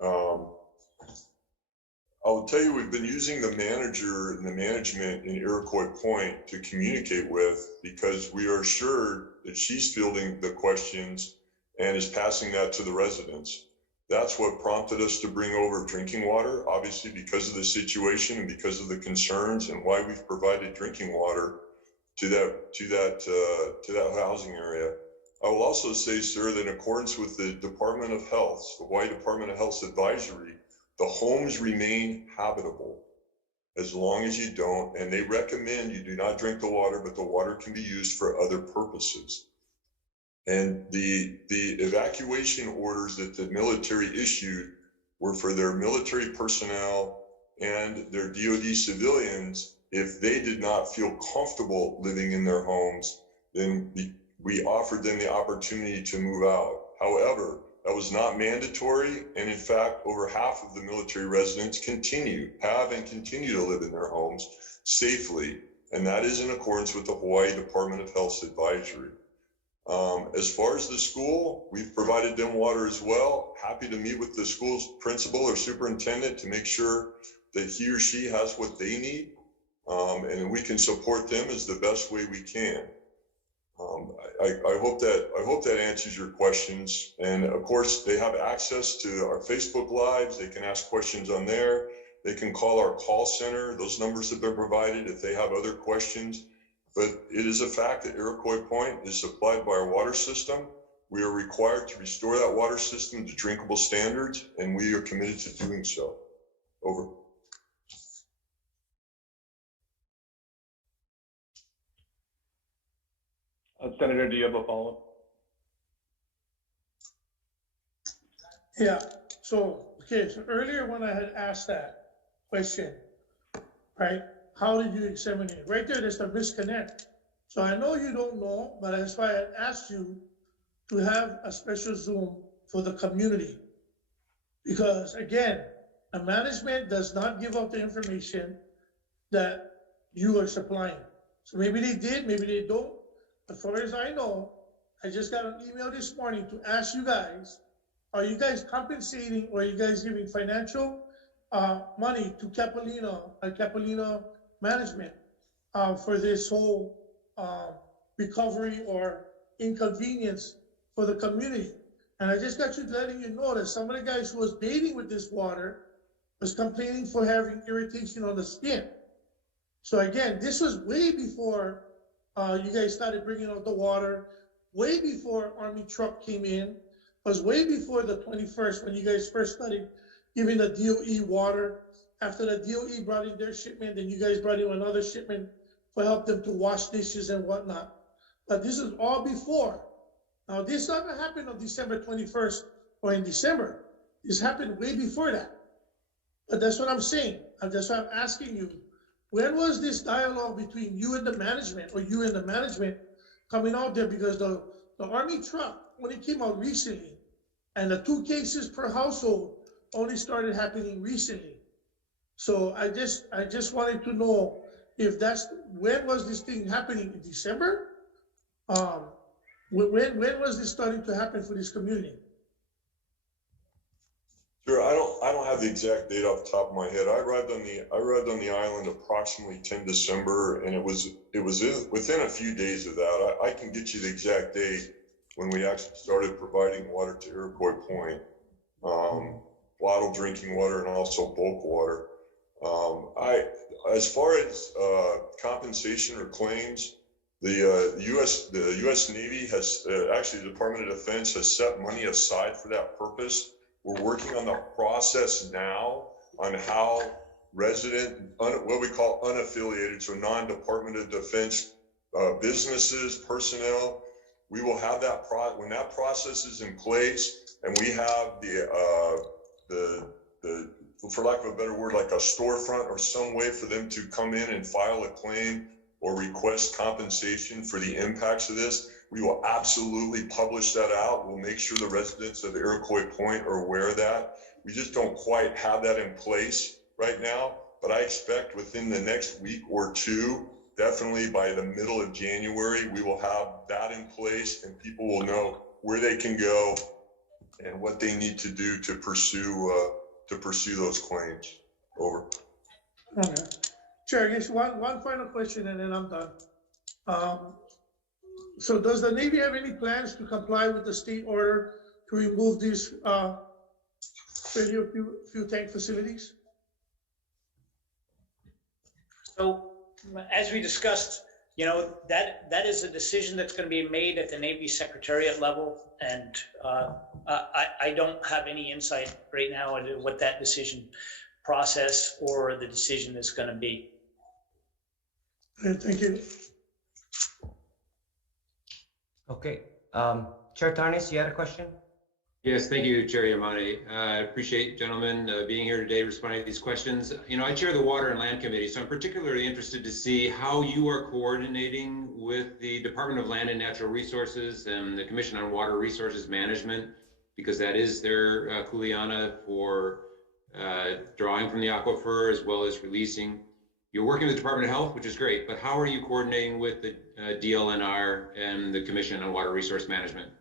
I'll tell you, we've been using the manager and the management in Iroquois Point to communicate with, because we are assured that she's fielding the questions and is passing that to the residents. That's what prompted us to bring over drinking water, obviously because of the situation and because of the concerns, and why we've provided drinking water to that housing area. I will also say, sir, that in accordance with the Department of Health, the Hawaii Department of Health's advisory, the homes remain habitable as long as you don't, and they recommend you do not drink the water, but the water can be used for other purposes. And the evacuation orders that the military issued were for their military personnel and their DoD civilians. If they did not feel comfortable living in their homes, then we offered them the opportunity to move out. However, that was not mandatory, and in fact, over half of the military residents have and continue to live in their homes safely, and that is in accordance with the Hawaii Department of Health's advisory. As far as the school, we've provided them water as well. Happy to meet with the school's principal or superintendent to make sure that he or she has what they need, and we can support them as the best way we can. I hope that answers your questions. And of course, they have access to our Facebook Lives. They can ask questions on there. They can call our call center. Those numbers have been provided if they have other questions. But it is a fact that Iroquois Point is supplied by our water system. We are required to restore that water system to drinkable standards, and we are committed to doing so. Over. Senator, do you have a follow-up? Yeah, so earlier when I had asked that question, right, how did you examine it? Right there's the disconnect. So I know you don't know, but that's why I asked you to have a special Zoom for the community. Because again, the management does not give out the information that you are supplying. So maybe they did, maybe they don't. As far as I know, I just got an email this morning to ask you guys, are you guys compensating or are you guys giving financial money to Capilina management for this whole recovery or inconvenience for the community. And I just got you letting you know that some of the guys who was bathing with this water was complaining for having irritation on the skin. So again, this was way before you guys started bringing out the water, way before Army truck came in, was way before the 21st when you guys first started giving the DOE water. After the DOE brought in their shipment, then you guys brought in another shipment for help them to wash dishes and whatnot. But this is all before. Now, this never happened on December 21st or in December. This happened way before that. But that's what I'm saying. And that's why I'm asking you, when was this dialogue between you and the management or you and the management coming out there? Because the Army truck only came out recently, and the 2 cases per household only started happening recently. So I just wanted to know if when was this thing happening in December? When was this starting to happen for this community? Sure, I don't have the exact date off the top of my head. I arrived on the island approximately 10 December, and it was within a few days of that. I can get you the exact date when we actually started providing water to Iroquois Point, bottled drinking water and also bulk water. As far as compensation or claims, the U.S. Navy has actually the Department of Defense has set money aside for that purpose. We're working on the process now on how what we call unaffiliated, so non-Department of Defense businesses, personnel. We will have that when that process is in place, and we have the for lack of a better word, like a storefront or some way for them to come in and file a claim or request compensation for the impacts of this. We will absolutely publish that out. We'll make sure the residents of Iroquois Point are aware of that. We just don't quite have that in place right now, but I expect within the next week or two, definitely by the middle of January, we will have that in place and people will know where they can go and what they need to do to pursue those claims. Over. Okay. Chair, I guess one final question and then I'm done. So does the Navy have any plans to comply with the state order to remove these radio fuel tank facilities? So as we discussed, that is a decision that's going to be made at the Navy Secretariat level. And I don't have any insight right now into what that decision process or the decision is going to be. Thank you. Okay, Chair Tarnis, you had a question? Yes, thank you, Chair Yamane. I appreciate gentlemen being here today responding to these questions. I chair the Water and Land Committee, so I'm particularly interested to see how you are coordinating with the Department of Land and Natural Resources and the Commission on Water Resources Management, because that is their kuleana for drawing from the aquifer as well as releasing. You're working with the Department of Health, which is great, but how are you coordinating with the DLNR and the Commission on Water Resource Management?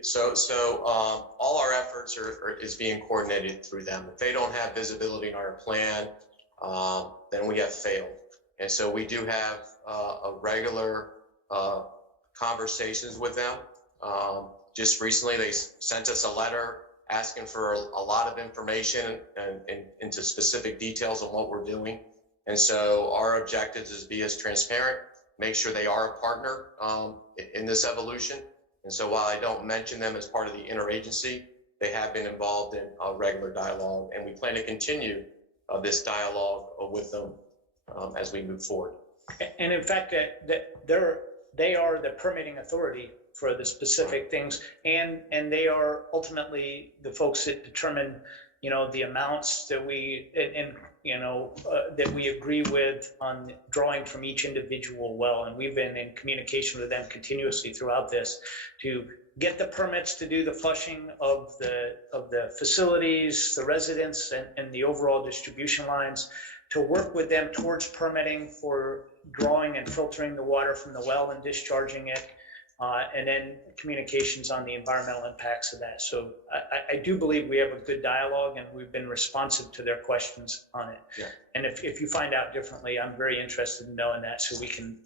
So all our efforts is being coordinated through them. If they don't have visibility in our plan, then we have failed. And so we do have a regular conversations with them. Just recently, they sent us a letter asking for a lot of information and into specific details on what we're doing. And so our objective is to be as transparent, make sure they are a partner in this evolution. And so while I don't mention them as part of the interagency, they have been involved in a regular dialogue, and we plan to continue this dialogue with them as we move forward. And in fact, they are the permitting authority for the specific things, and they are ultimately the folks that determine, the amounts that we that we agree with on drawing from each individual well. And we've been in communication with them continuously throughout this to get the permits to do the flushing of the facilities, the residents, and the overall distribution lines, to work with them towards permitting for drawing and filtering the water from the well and discharging it, and then communications on the environmental impacts of that. So I do believe we have a good dialogue, and we've been responsive to their questions on it. Yeah. And if you find out differently, I'm very interested in knowing that, so we can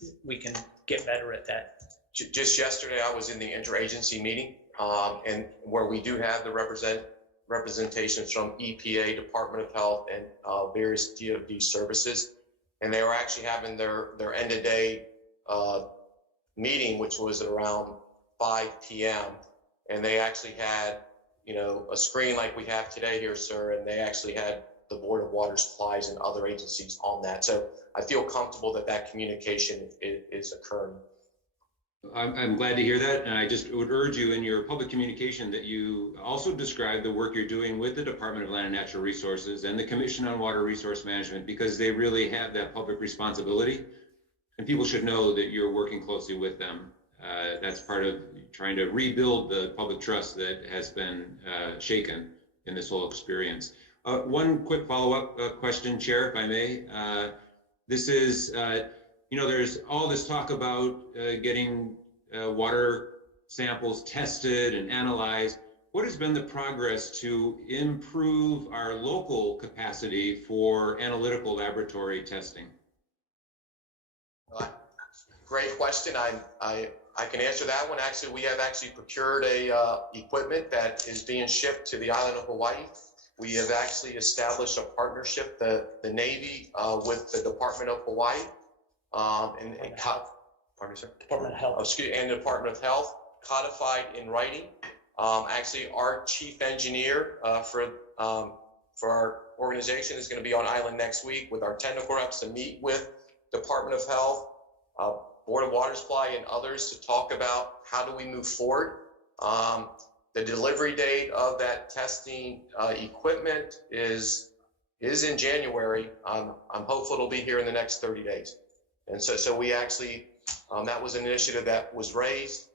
get better at that. Just yesterday, I was in the interagency meeting, and where we do have the representations from EPA, Department of Health, and various DoD services. And they were actually having their end of day meeting, which was around 5 p.m. And they actually had, a screen like we have today here, sir, and they actually had the Board of Water Supplies and other agencies on that. So I feel comfortable that communication is occurring. I'm glad to hear that, and I just would urge you in your public communication that you also describe the work you're doing with the Department of Land and Natural Resources and the Commission on Water Resource Management, because they really have that public responsibility, and people should know that you're working closely with them. That's part of trying to rebuild the public trust that has been shaken in this whole experience. One quick follow-up question, Chair, if I may. This is, there's all this talk about getting water samples tested and analyzed. What has been the progress to improve our local capacity for analytical laboratory testing? Great question. I can answer that one. Actually, we have procured a equipment that is being shipped to the island of Hawaii. We have actually established a partnership, the Navy, with the Department of Hawaii. Pardon me, sir? Department of Health. And the Department of Health, codified in writing. Actually, our chief engineer for our organization is going to be on island next week with our technical reps to meet with Department of Health, Board of Water Supply, and others to talk about how do we move forward. The delivery date of that testing equipment is in January. I'm hopeful it'll be here in the next 30 days. And so we actually, that was an initiative that was raised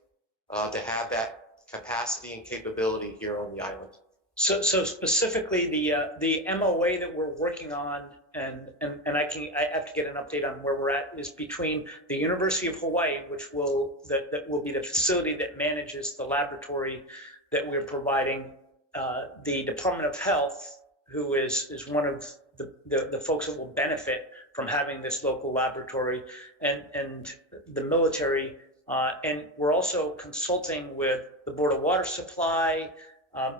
to have that capacity and capability here on the island. So specifically the MOA that we're working on, and I have to get an update on where we're at, is between the University of Hawaii, which will be the facility that manages the laboratory that we're providing, the Department of Health, who is one of the folks that will benefit from having this local laboratory, and the military, and we're also consulting with the Board of Water Supply, I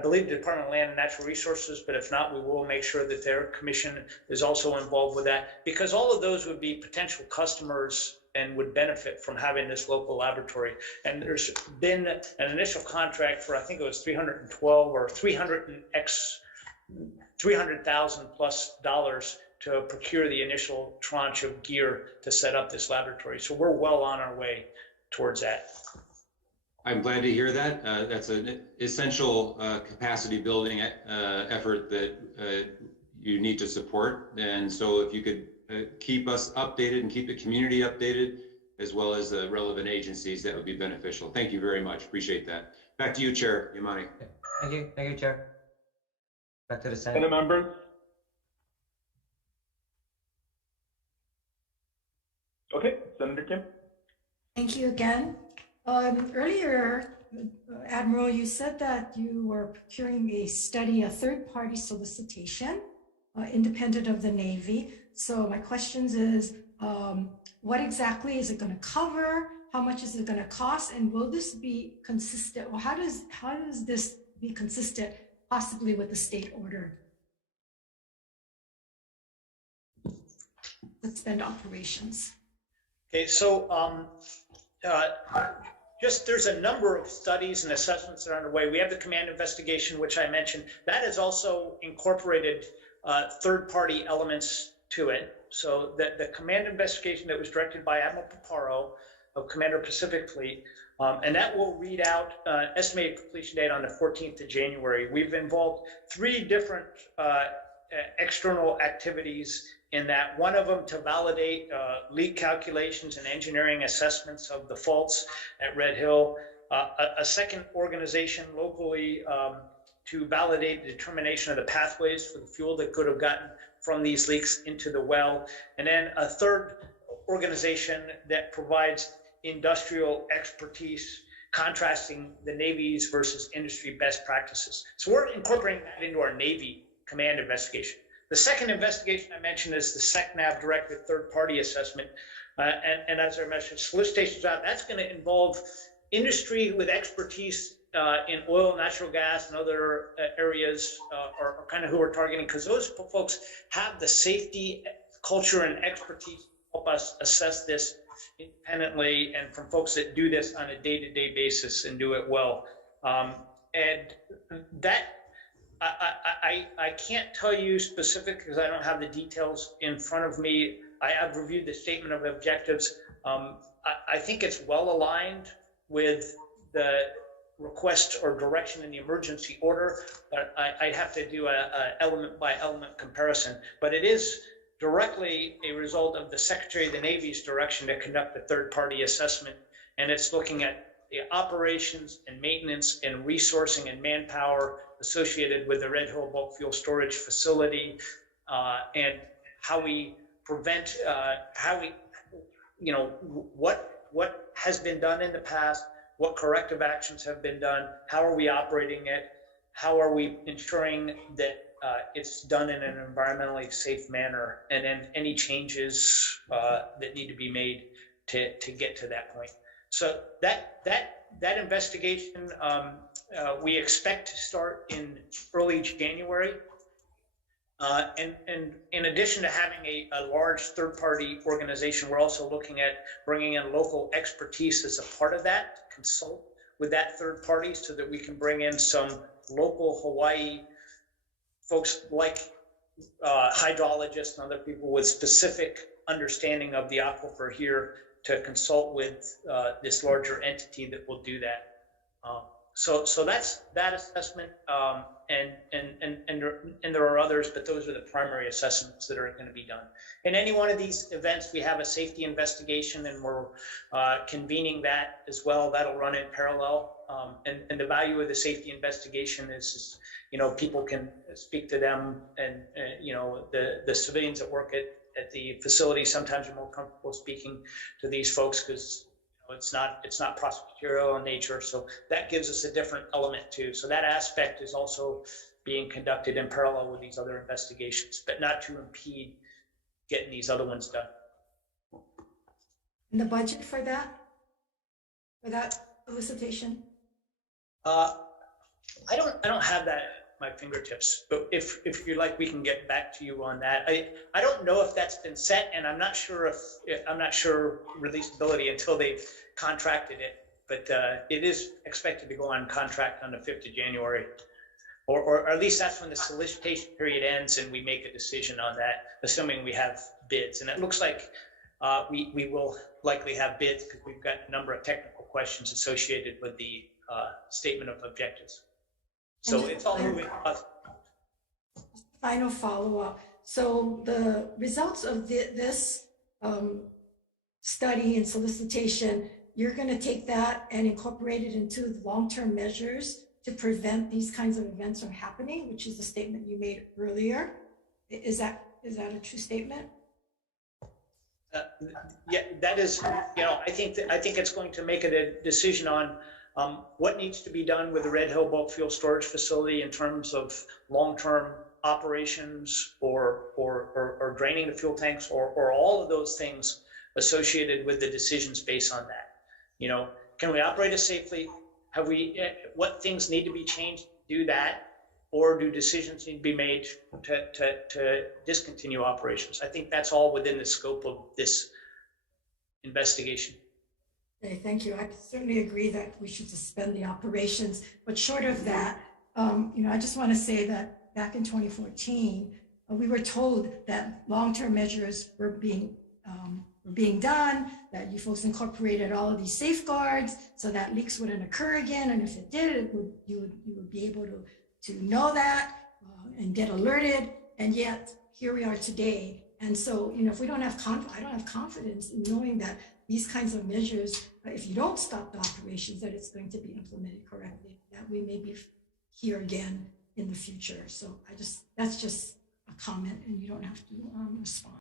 believe the Department of Land and Natural Resources, but if not, we will make sure that their commission is also involved with that, because all of those would be potential customers and would benefit from having this local laboratory. And there's been an initial contract for, I think it was 312 or 300,000 plus dollars to procure the initial tranche of gear to set up this laboratory. So we're well on our way towards that. I'm glad to hear that. That's an essential capacity building effort that you need to support. And so if you could keep us updated and keep the community updated, as well as the relevant agencies, that would be beneficial. Thank you very much. Appreciate that. Back to you, Chair Yamani. Thank you, Chair. Back to the Senate. Senate members. Okay, Senator Kim. Thank you again. Earlier, Admiral, you said that you were procuring a third-party solicitation, independent of the Navy. So my questions is, what exactly is it going to cover? How much is it going to cost? And will this be consistent? Or how does this be consistent, possibly with the state order? Let's spend operations. Okay, so there's a number of studies and assessments that are underway. We have the command investigation, which I mentioned. That has also incorporated third-party elements to it. So the command investigation that was directed by Admiral Paparo of Commander Pacific Fleet, and that will read out estimated completion date on the 14th of January. We've involved 3 different external activities in that. One of them to validate leak calculations and engineering assessments of the faults at Red Hill. A second organization locally to validate the determination of the pathways for the fuel that could have gotten from these leaks into the well. And then a third organization that provides industrial expertise, contrasting the Navy's versus industry best practices. So we're incorporating that into our Navy command investigation. The second investigation I mentioned is the SECNAV directed third-party assessment. And as I mentioned, solicitations out, that's going to involve industry with expertise in oil, natural gas, and other areas are kind of who we're targeting, because those folks have the safety, culture, and expertise to help us assess this independently, and from folks that do this on a day-to-day basis and do it well. And that, I can't tell you specific because I don't have the details in front of me. I have reviewed the statement of objectives. I think it's well aligned with the request or direction in the emergency order, but I'd have to do a element by element comparison. But it is directly a result of the Secretary of the Navy's direction to conduct a third-party assessment, and it's looking at the operations and maintenance and resourcing and manpower associated with the Red Hill bulk fuel storage facility, and how we prevent, what has been done in the past, what corrective actions have been done, how are we operating it, how are we ensuring that it's done in an environmentally safe manner, and then any changes that need to be made to get to that point. So that investigation we expect to start in early January. And in addition to having a large third-party organization, we're also looking at bringing in local expertise as a part of that, to consult with that third party so that we can bring in some local Hawaii folks like hydrologists and other people with specific understanding of the aquifer here to consult with this larger entity that will do that. So that's that assessment, and there are others, but those are the primary assessments that are going to be done. In any one of these events, we have a safety investigation, and we're convening that as well. That'll run in parallel. And the value of the safety investigation is, people can speak to them, and the civilians that work at the facility sometimes are more comfortable speaking to these folks because it's not prosecutorial in nature, so that gives us a different element too. So that aspect is also being conducted in parallel with these other investigations, but not to impede getting these other ones done. And the budget for that solicitation? I don't have that at my fingertips, but if you'd like, we can get back to you on that. I don't know if that's been set, and I'm not sure releasability until they've contracted it, but it is expected to go on contract on the 5th of January, or at least that's when the solicitation period ends and we make a decision on that, assuming we have bids. And it looks like we will likely have bids because we've got a number of technical questions associated with the statement of objectives. So it's all moving. Final follow-up. So the results of this study and solicitation, you're going to take that and incorporate it into long-term measures to prevent these kinds of events from happening, which is the statement you made earlier. Is that a true statement? Yeah, that is. I think it's going to make a decision on what needs to be done with the Red Hill bulk fuel storage facility in terms of long-term operations or draining the fuel tanks or all of those things associated with the decisions based on that. Can we operate it safely? What things need to be changed to do that? Or do decisions need to be made to discontinue operations? I think that's all within the scope of this investigation. Okay, thank you. I certainly agree that we should suspend the operations, but short of that, I just want to say that back in 2014, we were told that long-term measures were being done, that you folks incorporated all of these safeguards so that leaks wouldn't occur again, and if it did, you would be able to know that and get alerted, and yet here we are today. And so, if we don't have I don't have confidence in knowing that these kinds of measures, if you don't stop the operations, that it's going to be implemented correctly, that we may be here again in the future. So that's just a comment, and you don't have to respond.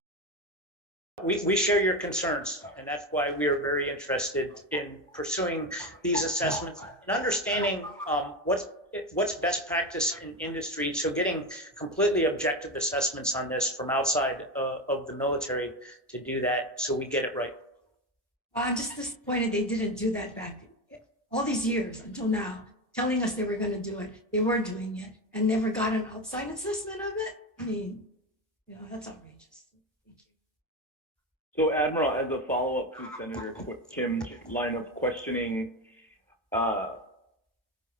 We share your concerns, and that's why we are very interested in pursuing these assessments and understanding what's best practice in industry. So getting completely objective assessments on this from outside of the military to do that, so we get it right. I'm just disappointed they didn't do that back all these years until now, telling us they were going to do it. They were doing it and never got an outside assessment of it. I mean, you know, that's outrageous. Thank you. So, Admiral, as a follow-up to Senator Kim's line of questioning,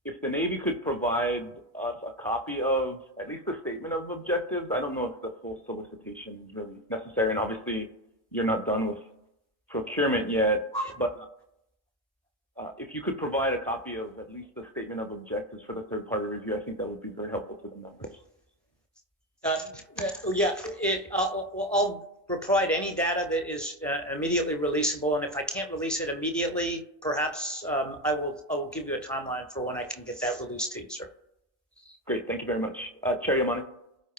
if the Navy could provide us a copy of at least the statement of objectives, I don't know if the full solicitation is really necessary, and obviously you're not done with procurement yet, but if you could provide a copy of at least the statement of objectives for the third-party review, I think that would be very helpful to the members. I'll provide any data that is immediately releasable, and if I can't release it immediately, perhaps I will give you a timeline for when I can get that released to you, sir. Great, thank you very much. Chair Yamane.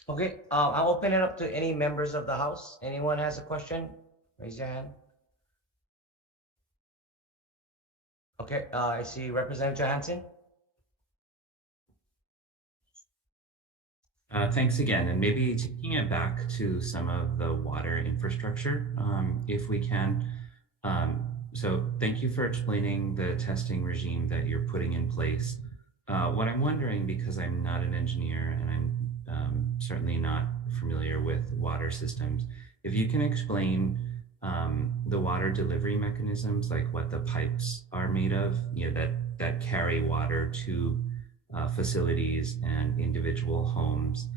Okay, I'll open it up to any members of the House. Anyone has a question? Raise your hand. Okay, I see Representative Johansson. Thanks again, and maybe taking it back to some of the water infrastructure, if we can. So thank you for explaining the testing regime that you're putting in place. What I'm wondering, because I'm not an engineer and I'm certainly not familiar with water systems, if you can explain the water delivery mechanisms, like what the pipes are made of, you know, that carry water to facilities and individual homes.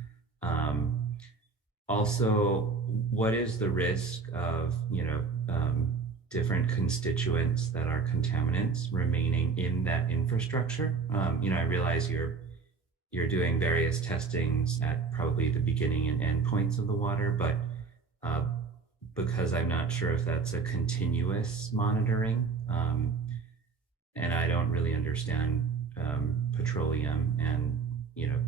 Also, what is the risk of, you know, different constituents that are contaminants remaining in that infrastructure? You know, I realize you're doing various testings at probably the beginning and end points of the water, but because I'm not sure if that's a continuous monitoring, and I don't really understand petroleum and, you know,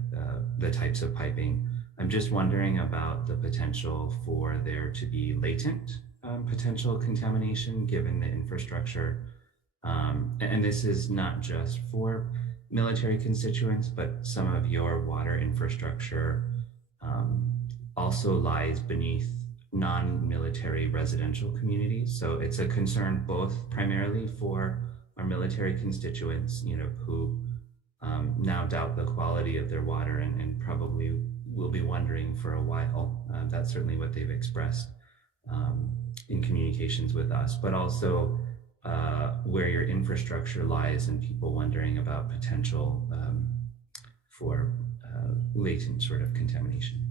the types of piping. I'm just wondering about the potential for there to be latent potential contamination given the infrastructure. And this is not just for military constituents, but some of your water infrastructure also lies beneath non-military residential communities. So it's a concern both primarily for our military constituents, you know, who now doubt the quality of their water and probably will be wondering for a while. That's certainly what they've expressed in communications with us, but also where your infrastructure lies and people wondering about potential for latent sort of contamination.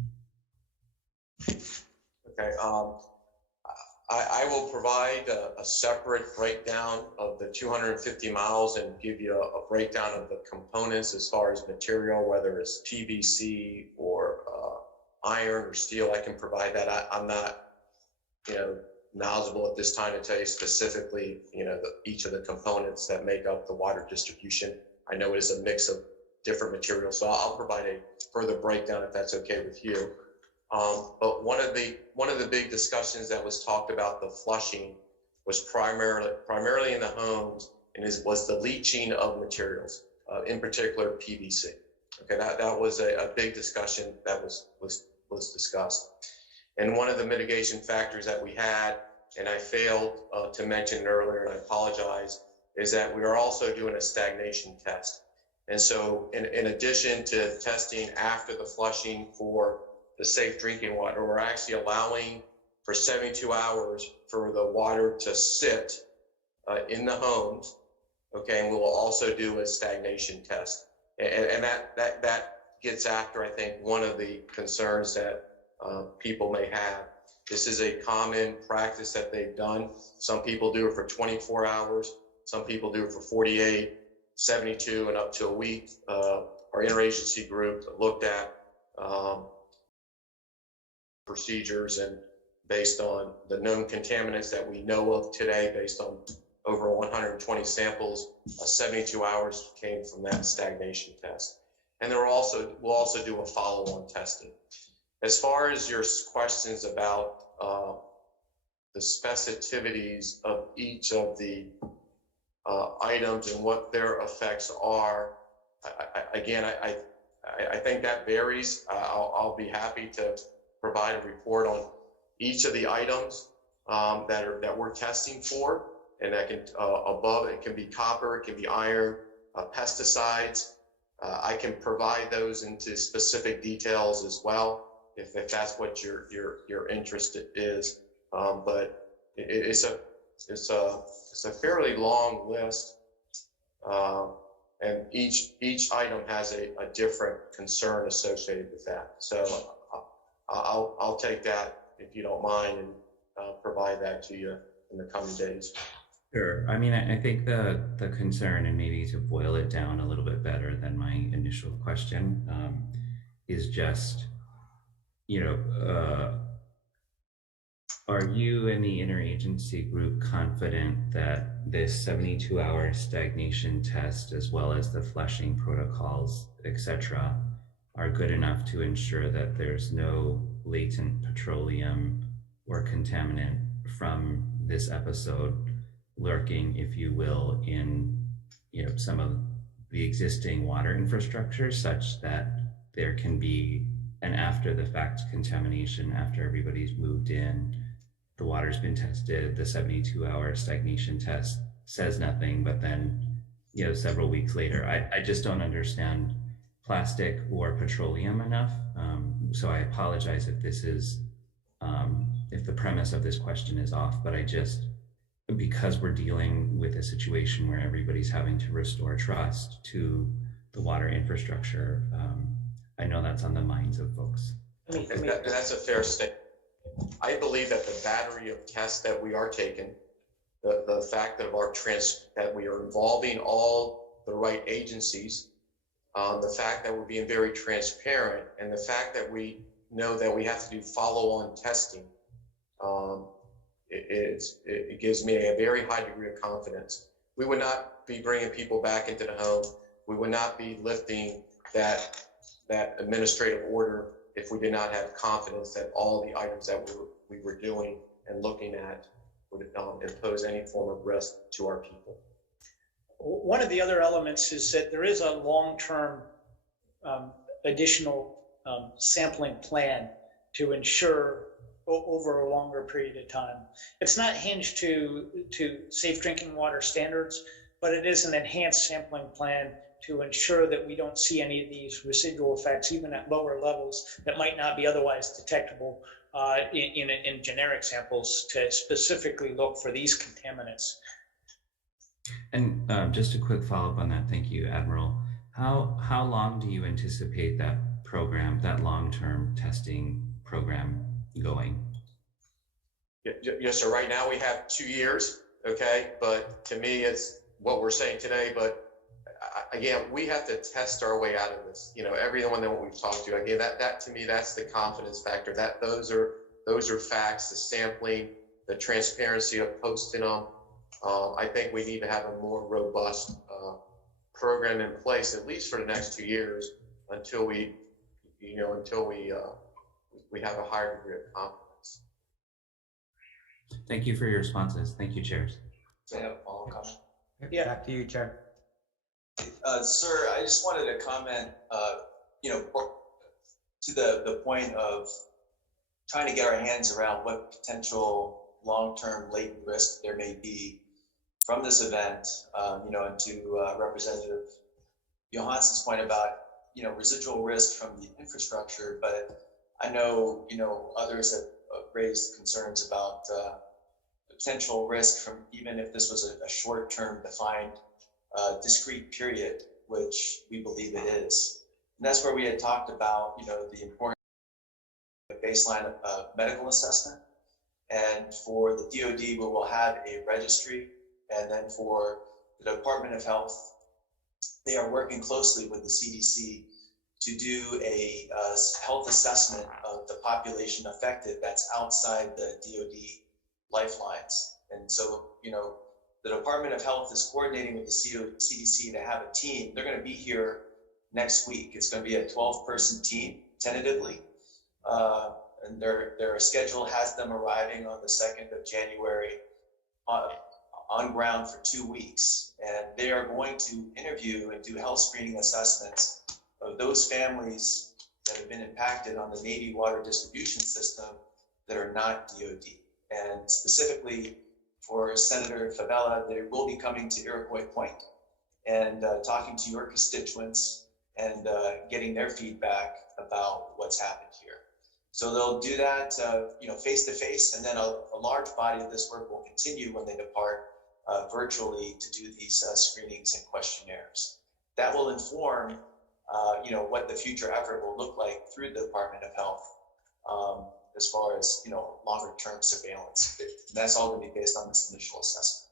Okay, I will provide a separate breakdown of the 250 miles and give you a breakdown of the components as far as material, whether it's PVC or iron or steel. I can provide that. I'm not, you know, knowledgeable at this time to tell you specifically, you know, each of the components that make up the water distribution. I know it is a mix of different materials, so I'll provide a further breakdown if that's okay with you. But one of the big discussions that was talked about the flushing was primarily in the homes, and was the leaching of materials, in particular PVC. Okay, that was a big discussion that was discussed. And one of the mitigation factors that we had, and I failed to mention earlier, and I apologize, is that we are also doing a stagnation test. And so in addition to testing after the flushing for the safe drinking water, we're actually allowing for 72 hours for the water to sit in the homes, okay, and we will also do a stagnation test. And that gets after, I think, one of the concerns that people may have. This is a common practice that they've done. Some people do it for 24 hours. Some people do it for 48, 72, and up to a week. Our interagency group looked at procedures, and based on the known contaminants that we know of today, based on over 120 samples, 72 hours came from that stagnation test. And we'll also do a follow-on testing. As far as your questions about specificities of each of the items and what their effects are. I think that varies. I'll be happy to provide a report on each of the items that we're testing for, and that can above it can be copper, it can be iron, pesticides. I can provide those into specific details as well if that's what your interest is. But it's a fairly long list. And each item has a different concern associated with that. So I'll take that if you don't mind and provide that to you in the coming days. Sure. I mean, I think the concern, and maybe to boil it down a little bit better than my initial question, is just, are you and the interagency group confident that this 72-hour stagnation test, as well as the flushing protocols, etc., are good enough to ensure that there's no latent petroleum or contaminant from this episode lurking, if you will, in some of the existing water infrastructure, such that there can be an after the fact contamination after everybody's moved in, the water's been tested, the 72-hour stagnation test says nothing, but then several weeks later, I just don't understand plastic or petroleum enough. So I apologize if this is if the premise of this question is off, but because we're dealing with a situation where everybody's having to restore trust to the water infrastructure, I know that's on the minds of folks. That's a fair statement. I believe that the battery of tests that we are taking, the fact that that we are involving all the right agencies, the fact that we're being very transparent, and the fact that we know that we have to do follow-on testing, it gives me a very high degree of confidence. We would not be bringing people back into the home. We would not be lifting that administrative order if we did not have confidence that all the items that we were doing and looking at would impose any form of risk to our people. One of the other elements is that there is a long-term additional sampling plan to ensure over a longer period of time. It's not hinged to safe drinking water standards, but it is an enhanced sampling plan to ensure that we don't see any of these residual effects, even at lower levels that might not be otherwise detectable in generic samples, to specifically look for these contaminants. And just a quick follow-up on that. Thank you, Admiral. How long do you anticipate that program, that long-term testing program, going? Yes, sir. Right now we have 2 years, okay? But to me, it's what we're saying today. But again, we have to test our way out of this. Everyone that we've talked to, again, that to me, that's the confidence factor. That those are facts. The sampling, the transparency of posting them. I think we need to have a more robust program in place, at least for the next 2 years, until we have a higher degree of confidence. Thank you for your responses. Thank you, chairs. I have a follow-up comment. Yeah. Back to you, Chair. Sir, I just wanted to comment, to the point of trying to get our hands around what potential long-term latent risk there may be from this event, and to Representative Johansson's point about, residual risk from the infrastructure, but I know, others have raised concerns about the potential risk from, even if this was a short-term defined discrete period, which we believe it is. And that's where we had talked about, the importance of baseline medical assessment. And for the DoD, we will have a registry. And then for the Department of Health, they are working closely with the CDC to do a health assessment of the population affected that's outside the DoD lifelines. And so, the Department of Health is coordinating with the CDC to have a team. They're going to be here next week. It's going to be a 12-person team, tentatively. and their schedule has them arriving on the 2nd of January on ground for 2 weeks. And they are going to interview and do health screening assessments of those families that have been impacted on the Navy water distribution system that are not DOD. And specifically for Senator Favela, they will be coming to Iroquois Point and talking to your constituents and getting their feedback about what's happened here. So they'll do that, face to face, and then a large body of this work will continue when they depart virtually to do these screenings and questionnaires. That will inform, what the future effort will look like through the Department of Health as far as, longer term surveillance. And that's all going to be based on this initial assessment.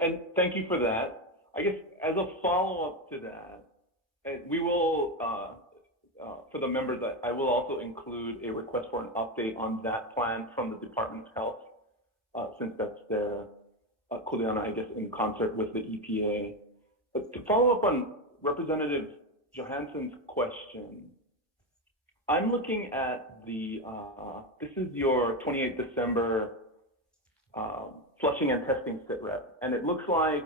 And thank you for that. I guess as a follow-up to that, and we will, for the members, I will also include a request for an update on that plan from the Department of Health, since that's their Kuleana, I guess, in concert with the EPA. But to follow up on Representative Johansson's question, I'm looking at the, this is your 28 December flushing and testing sit rep, and it looks like,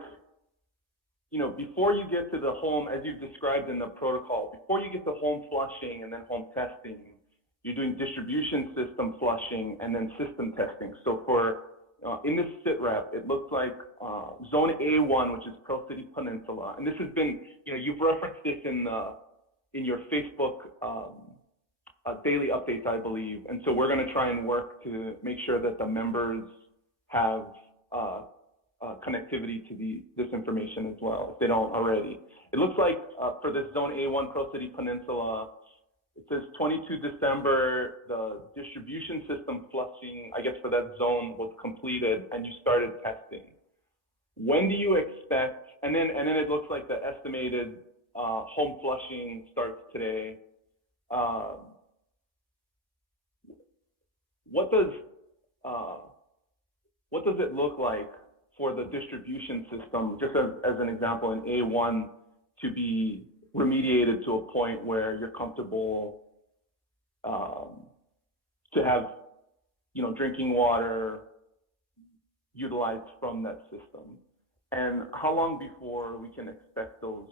before you get to the home, as you've described in the protocol, before you get to home flushing and then home testing, you're doing distribution system flushing and then system testing. So for, in this sit rep, it looks like zone A1, which is Pearl City Peninsula. And this has been, you've referenced this in your Facebook daily updates, I believe. And so we're gonna try and work to make sure that the members have connectivity to this information as well, if they don't already. It looks like for this zone A1 Pearl City Peninsula, it says 22 December, the distribution system flushing, I guess for that zone was completed and you started testing. When do you expect, and then it looks like the estimated home flushing starts today. What does it look like for the distribution system, just as an example, in A1 to be remediated to a point where you're comfortable to have, drinking water utilized from that system? And how long before we can expect those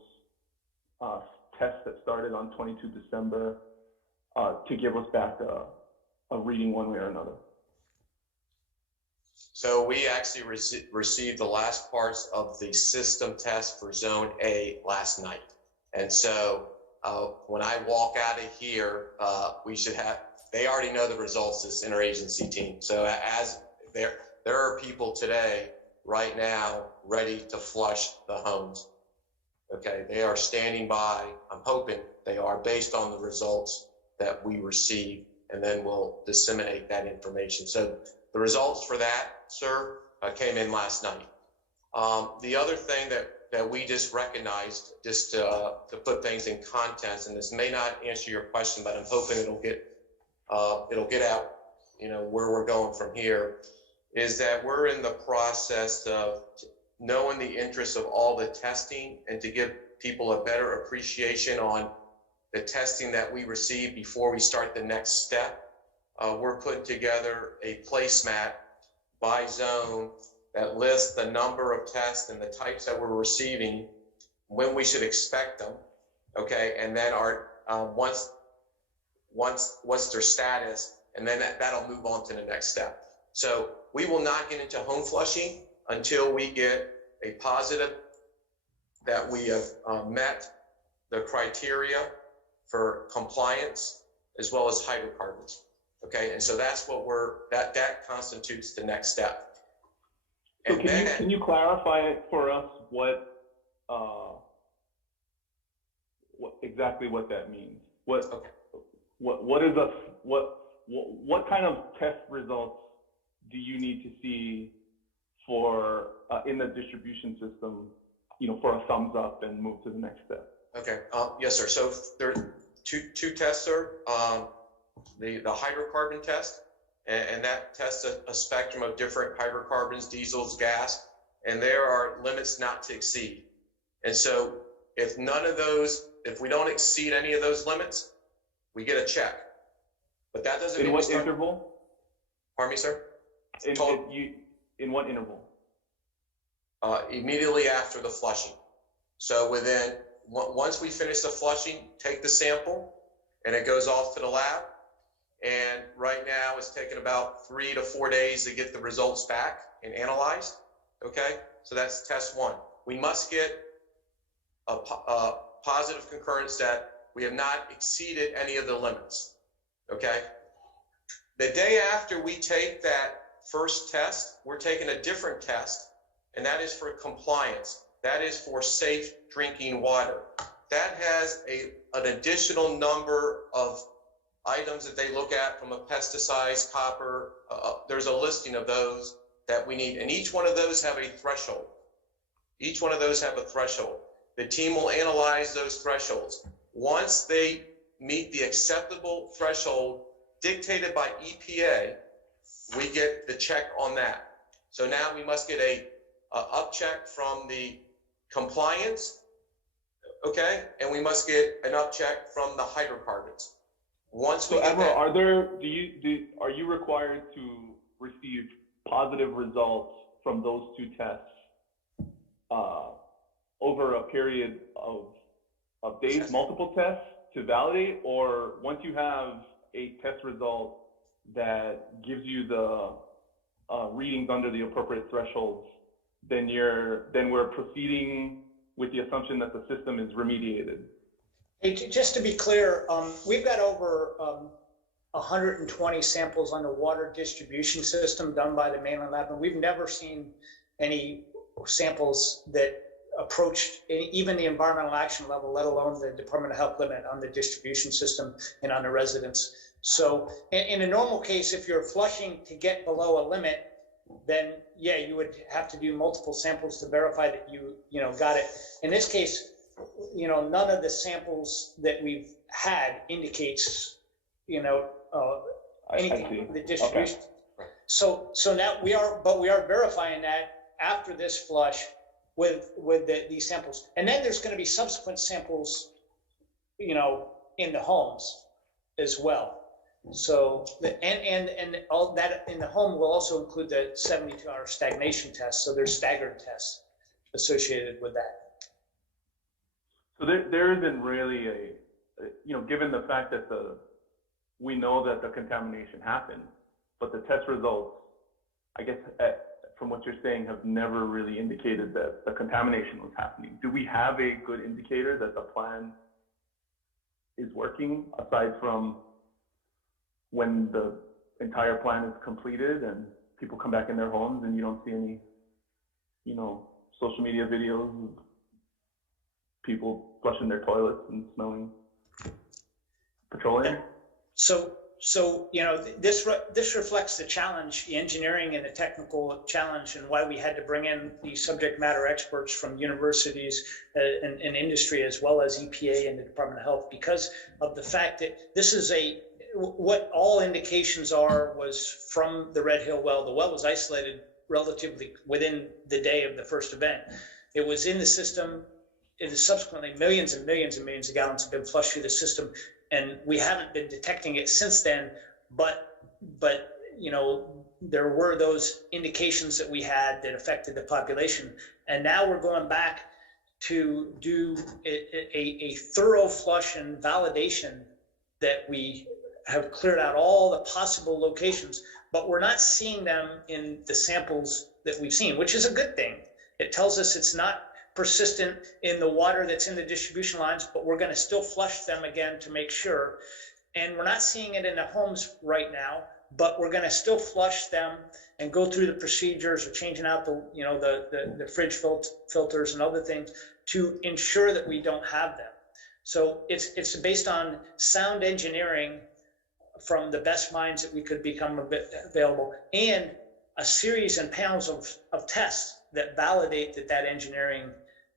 tests that started on 22 December to give us back a reading one way or another? So we actually received the last parts of the system test for Zone A last night. And so when I walk out of here, we should have, they already know the results, this interagency team. So as there are people today, right now, ready to flush the homes. Okay, they are standing by. I'm hoping they are, based on the results that we receive, and then we'll disseminate that information. So the results for that, sir, came in last night. The other thing that we just recognized, just to put things in context, and this may not answer your question, but I'm hoping it'll get out, where we're going from here, is that we're in the process of knowing the interests of all the testing and to give people a better appreciation on the testing that we receive before we start the next step. We're putting together a placemat by zone that lists the number of tests and the types that we're receiving, when we should expect them, okay, and then what's their status, and then that'll move on to the next step. So we will not get into home flushing until we get a positive that we have met the criteria for compliance as well as hydrocarbons. Okay, and so that's what that constitutes the next step. So can you clarify it for us what exactly what that means? What kind of test results do you need to see for in the distribution system, for a thumbs up and move to the next step? Okay, yes, sir. So there are two tests, sir. The hydrocarbon test, and that tests a spectrum of different hydrocarbons, diesels, gas, and there are limits not to exceed. And so if none of those, if we don't exceed any of those limits, we get a check. But that doesn't mean In what interval? Pardon me, sir? In what interval? Immediately after the flushing. So once we finish the flushing, take the sample and it goes off to the lab. And right now it's taken about 3 to 4 days to get the results back and analyzed. Okay, so that's test one. We must get a positive concurrence that we have not exceeded any of the limits. Okay, the day after we take that first test, we're taking a different test, and that is for compliance. That is for safe drinking water. That has an additional number of items that they look at, from a pesticides, copper. There's a listing of those that we need, and each one of those have a threshold. Each one of those have a threshold. The team will analyze those thresholds. Once they meet the acceptable threshold dictated by EPA, we get the check on that. So now we must get a up check from the compliance, okay, and we must get an up check from the hydrocarbons. Once we So, get Admiral, that, are you required to receive positive results from those two tests over a period of days, multiple tests to validate, or once you have a test result that gives you the readings under the appropriate thresholds, then we're proceeding with the assumption that the system is remediated? Hey, just to be clear, we've got over 120 samples on the water distribution system done by the mainland lab, and we've never seen any samples that approached even the environmental action level, let alone the Department of Health limit on the distribution system and on the residents. So in a normal case, if you're flushing to get below a limit, then yeah, you would have to do multiple samples to verify that you got it. In this case, none of the samples that we've had indicates, anything from the distribution. Okay. So now we are verifying that after this flush with these samples. And then there's going to be subsequent samples, in the homes as well. So and all that in the home will also include the 72-hour stagnation test. So there's staggered tests associated with that. So there isn't really given the fact that we know that the contamination happened, but the test results, I guess, from what you're saying, have never really indicated that the contamination was happening. Do we have a good indicator that the plan is working, aside from when the entire plan is completed and people come back in their homes and you don't see any, social media videos of people flushing their toilets and smelling petroleum? So this reflects the challenge, the engineering and the technical challenge, and why we had to bring in the subject matter experts from universities and industry, as well as EPA and the Department of Health, because of the fact that this is what all indications was from the Red Hill well. The well was isolated relatively within the day of the first event. It was in the system. It is subsequently millions and millions and millions of gallons have been flushed through the system, and we haven't been detecting it since then. But there were those indications that we had that affected the population, and now we're going back to do a thorough flush and validation that we have cleared out all the possible locations, but we're not seeing them in the samples that we've seen, which is a good thing. It tells us it's not persistent in the water that's in the distribution lines, but we're going to still flush them again to make sure. And we're not seeing it in the homes right now, but we're going to still flush them and go through the procedures of changing out the fridge filters and other things to ensure that we don't have them. So it's based on sound engineering from the best minds that we could become available, and a series and panels of tests that validate that engineering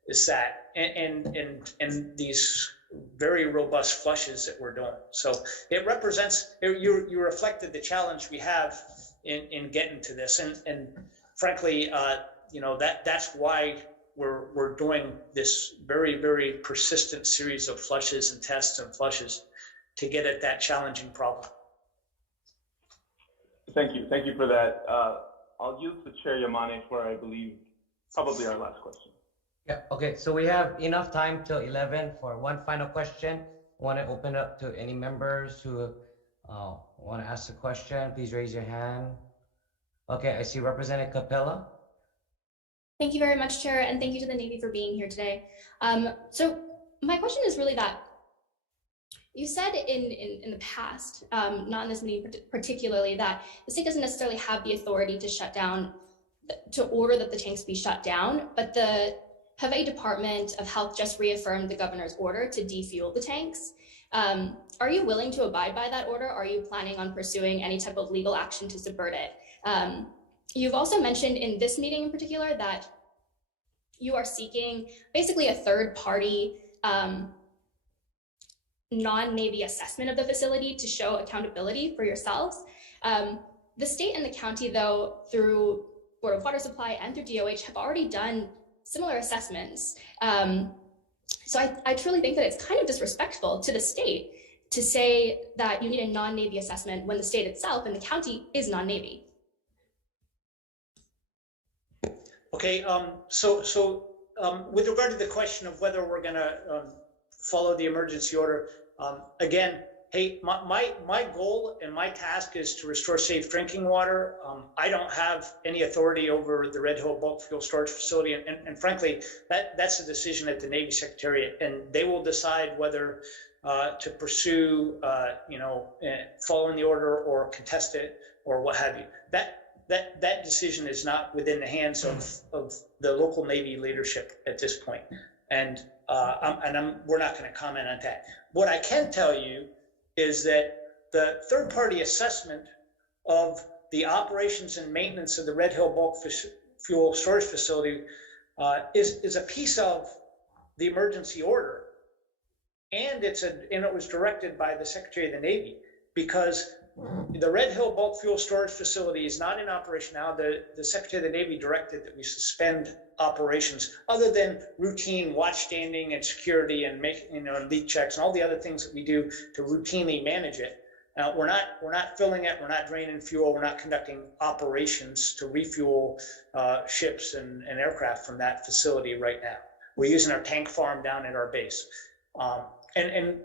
is that, and these very robust flushes that we're doing. So it represents, you reflected the challenge we have in getting to this, and frankly, that's why we're doing this very, very persistent series of flushes and tests and flushes to get at that challenging problem. Thank you. Thank you for that. I'll use the Chair Yamane for, I believe, probably our last question. Yeah, okay, so we have enough time till 11 for one final question. I want to open up to any members who want to ask a question. Please raise your hand. Okay, I see Representative Capella. Thank you very much, Chair, and thank you to the Navy for being here today. So my question is really that you said in the past, not in this meeting particularly, that the state doesn't necessarily have the authority to shut down, to order that the tanks be shut down, but the Hawaii Department of Health just reaffirmed the governor's order to defuel the tanks. Are you willing to abide by that order? Are you planning on pursuing any type of legal action to subvert it? You've also mentioned in this meeting in particular that you are seeking basically a third-party non-Navy assessment of the facility to show accountability for yourselves. The state and the county, though, through Board of Water Supply and through DOH have already done similar assessments. So I truly think that it's kind of disrespectful to the state to say that you need a non-Navy assessment when the state itself and the county is non-Navy. Okay, with regard to the question of whether we're going to follow the emergency order, again, hey, my goal and my task is to restore safe drinking water. I don't have any authority over the Red Hill bulk fuel storage facility, and frankly, that's a decision at the Navy Secretariat, and they will decide whether to pursue, following the order or contest it or what have you. That decision is not within the hands of the local Navy leadership at this point, and we're not going to comment on that. What I can tell you is that the third-party assessment of the operations and maintenance of the Red Hill bulk fuel storage facility is a piece of the emergency order, and it was directed by the Secretary of the Navy, because the Red Hill bulk fuel storage facility is not in operation now. The Secretary of the Navy directed that we suspend operations other than routine watchstanding and security and leak checks and all the other things that we do to routinely manage it. Now, we're not filling it, we're not draining fuel, we're not conducting operations to refuel ships and aircraft from that facility right now. We're using our tank farm down at our base. And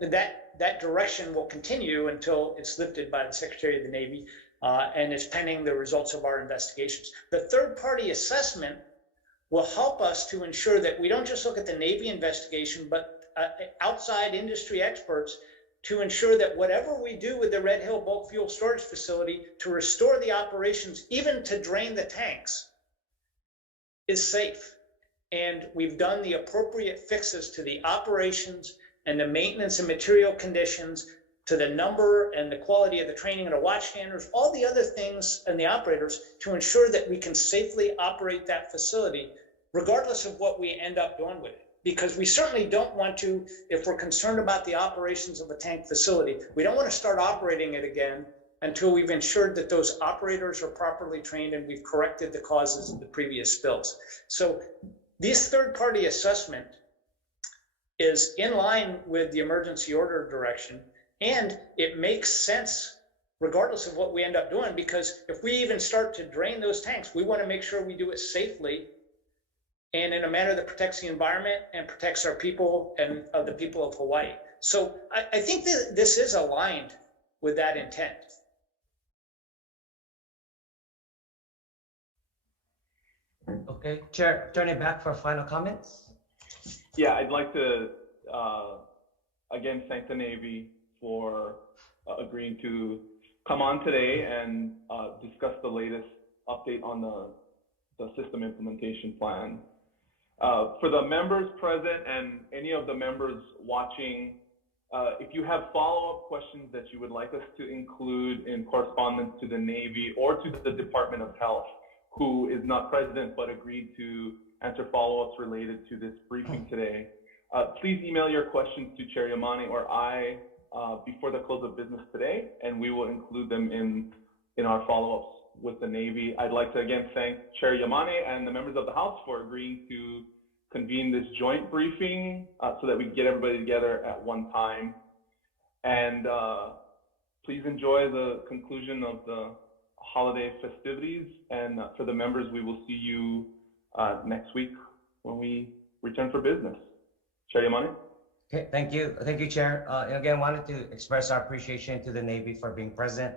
that direction will continue until it's lifted by the Secretary of the Navy, and it's pending the results of our investigations. The third-party assessment will help us to ensure that we don't just look at the Navy investigation, but outside industry experts to ensure that whatever we do with the Red Hill bulk fuel storage facility to restore the operations, even to drain the tanks, is safe. And we've done the appropriate fixes to the operations and the maintenance and material conditions, to the number and the quality of the training and the watchstanders, all the other things and the operators to ensure that we can safely operate that facility, regardless of what we end up doing with it. Because we certainly don't want to, if we're concerned about the operations of a tank facility, we don't want to start operating it again until we've ensured that those operators are properly trained and we've corrected the causes of the previous spills. So this third-party assessment is in line with the emergency order direction, and it makes sense regardless of what we end up doing, because if we even start to drain those tanks, we want to make sure we do it safely and in a manner that protects the environment and protects our people and the people of Hawaii. So I think that this is aligned with that intent. Okay, Chair, turn it back for final comments. Yeah, I'd like to again thank the Navy for agreeing to come on today and discuss the latest update on the system implementation plan. For the members present and any of the members watching, if you have follow-up questions that you would like us to include in correspondence to the Navy or to the Department of Health, who is not present but agreed to answer follow-ups related to this briefing today, please email your questions to Chair Yamane or I before the close of business today, and we will include them in our follow-ups with the Navy. I'd like to again thank Chair Yamane and the members of the House for agreeing to convene this joint briefing so that we can get everybody together at one time. And please enjoy the conclusion of the holiday festivities. And for the members, we will see you next week when we return for business. Chair Yamane? Okay, thank you. Thank you, Chair. And again, wanted to express our appreciation to the Navy for being present.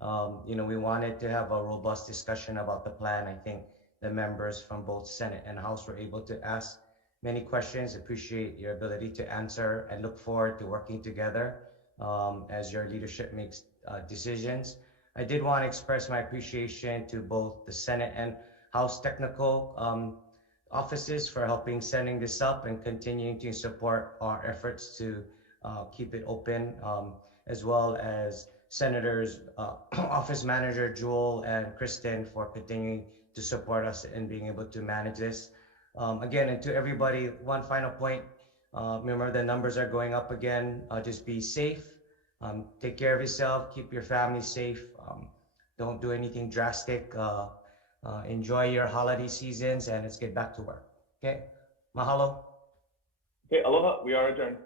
We wanted to have a robust discussion about the plan. I think the members from both Senate and House were able to ask many questions. Appreciate your ability to answer and look forward to working together as your leadership makes decisions. I did want to express my appreciation to both the Senate and House technical offices for helping setting this up and continuing to support our efforts to keep it open, as well as Senators Office Manager Jewel and Kristen for continuing to support us in being able to manage this. Again, and to everybody, one final point, remember the numbers are going up again. Just be safe, take care of yourself, keep your family safe, don't do anything drastic. Enjoy your holiday seasons, and let's get back to work. Okay, mahalo. Okay, aloha, we are adjourned.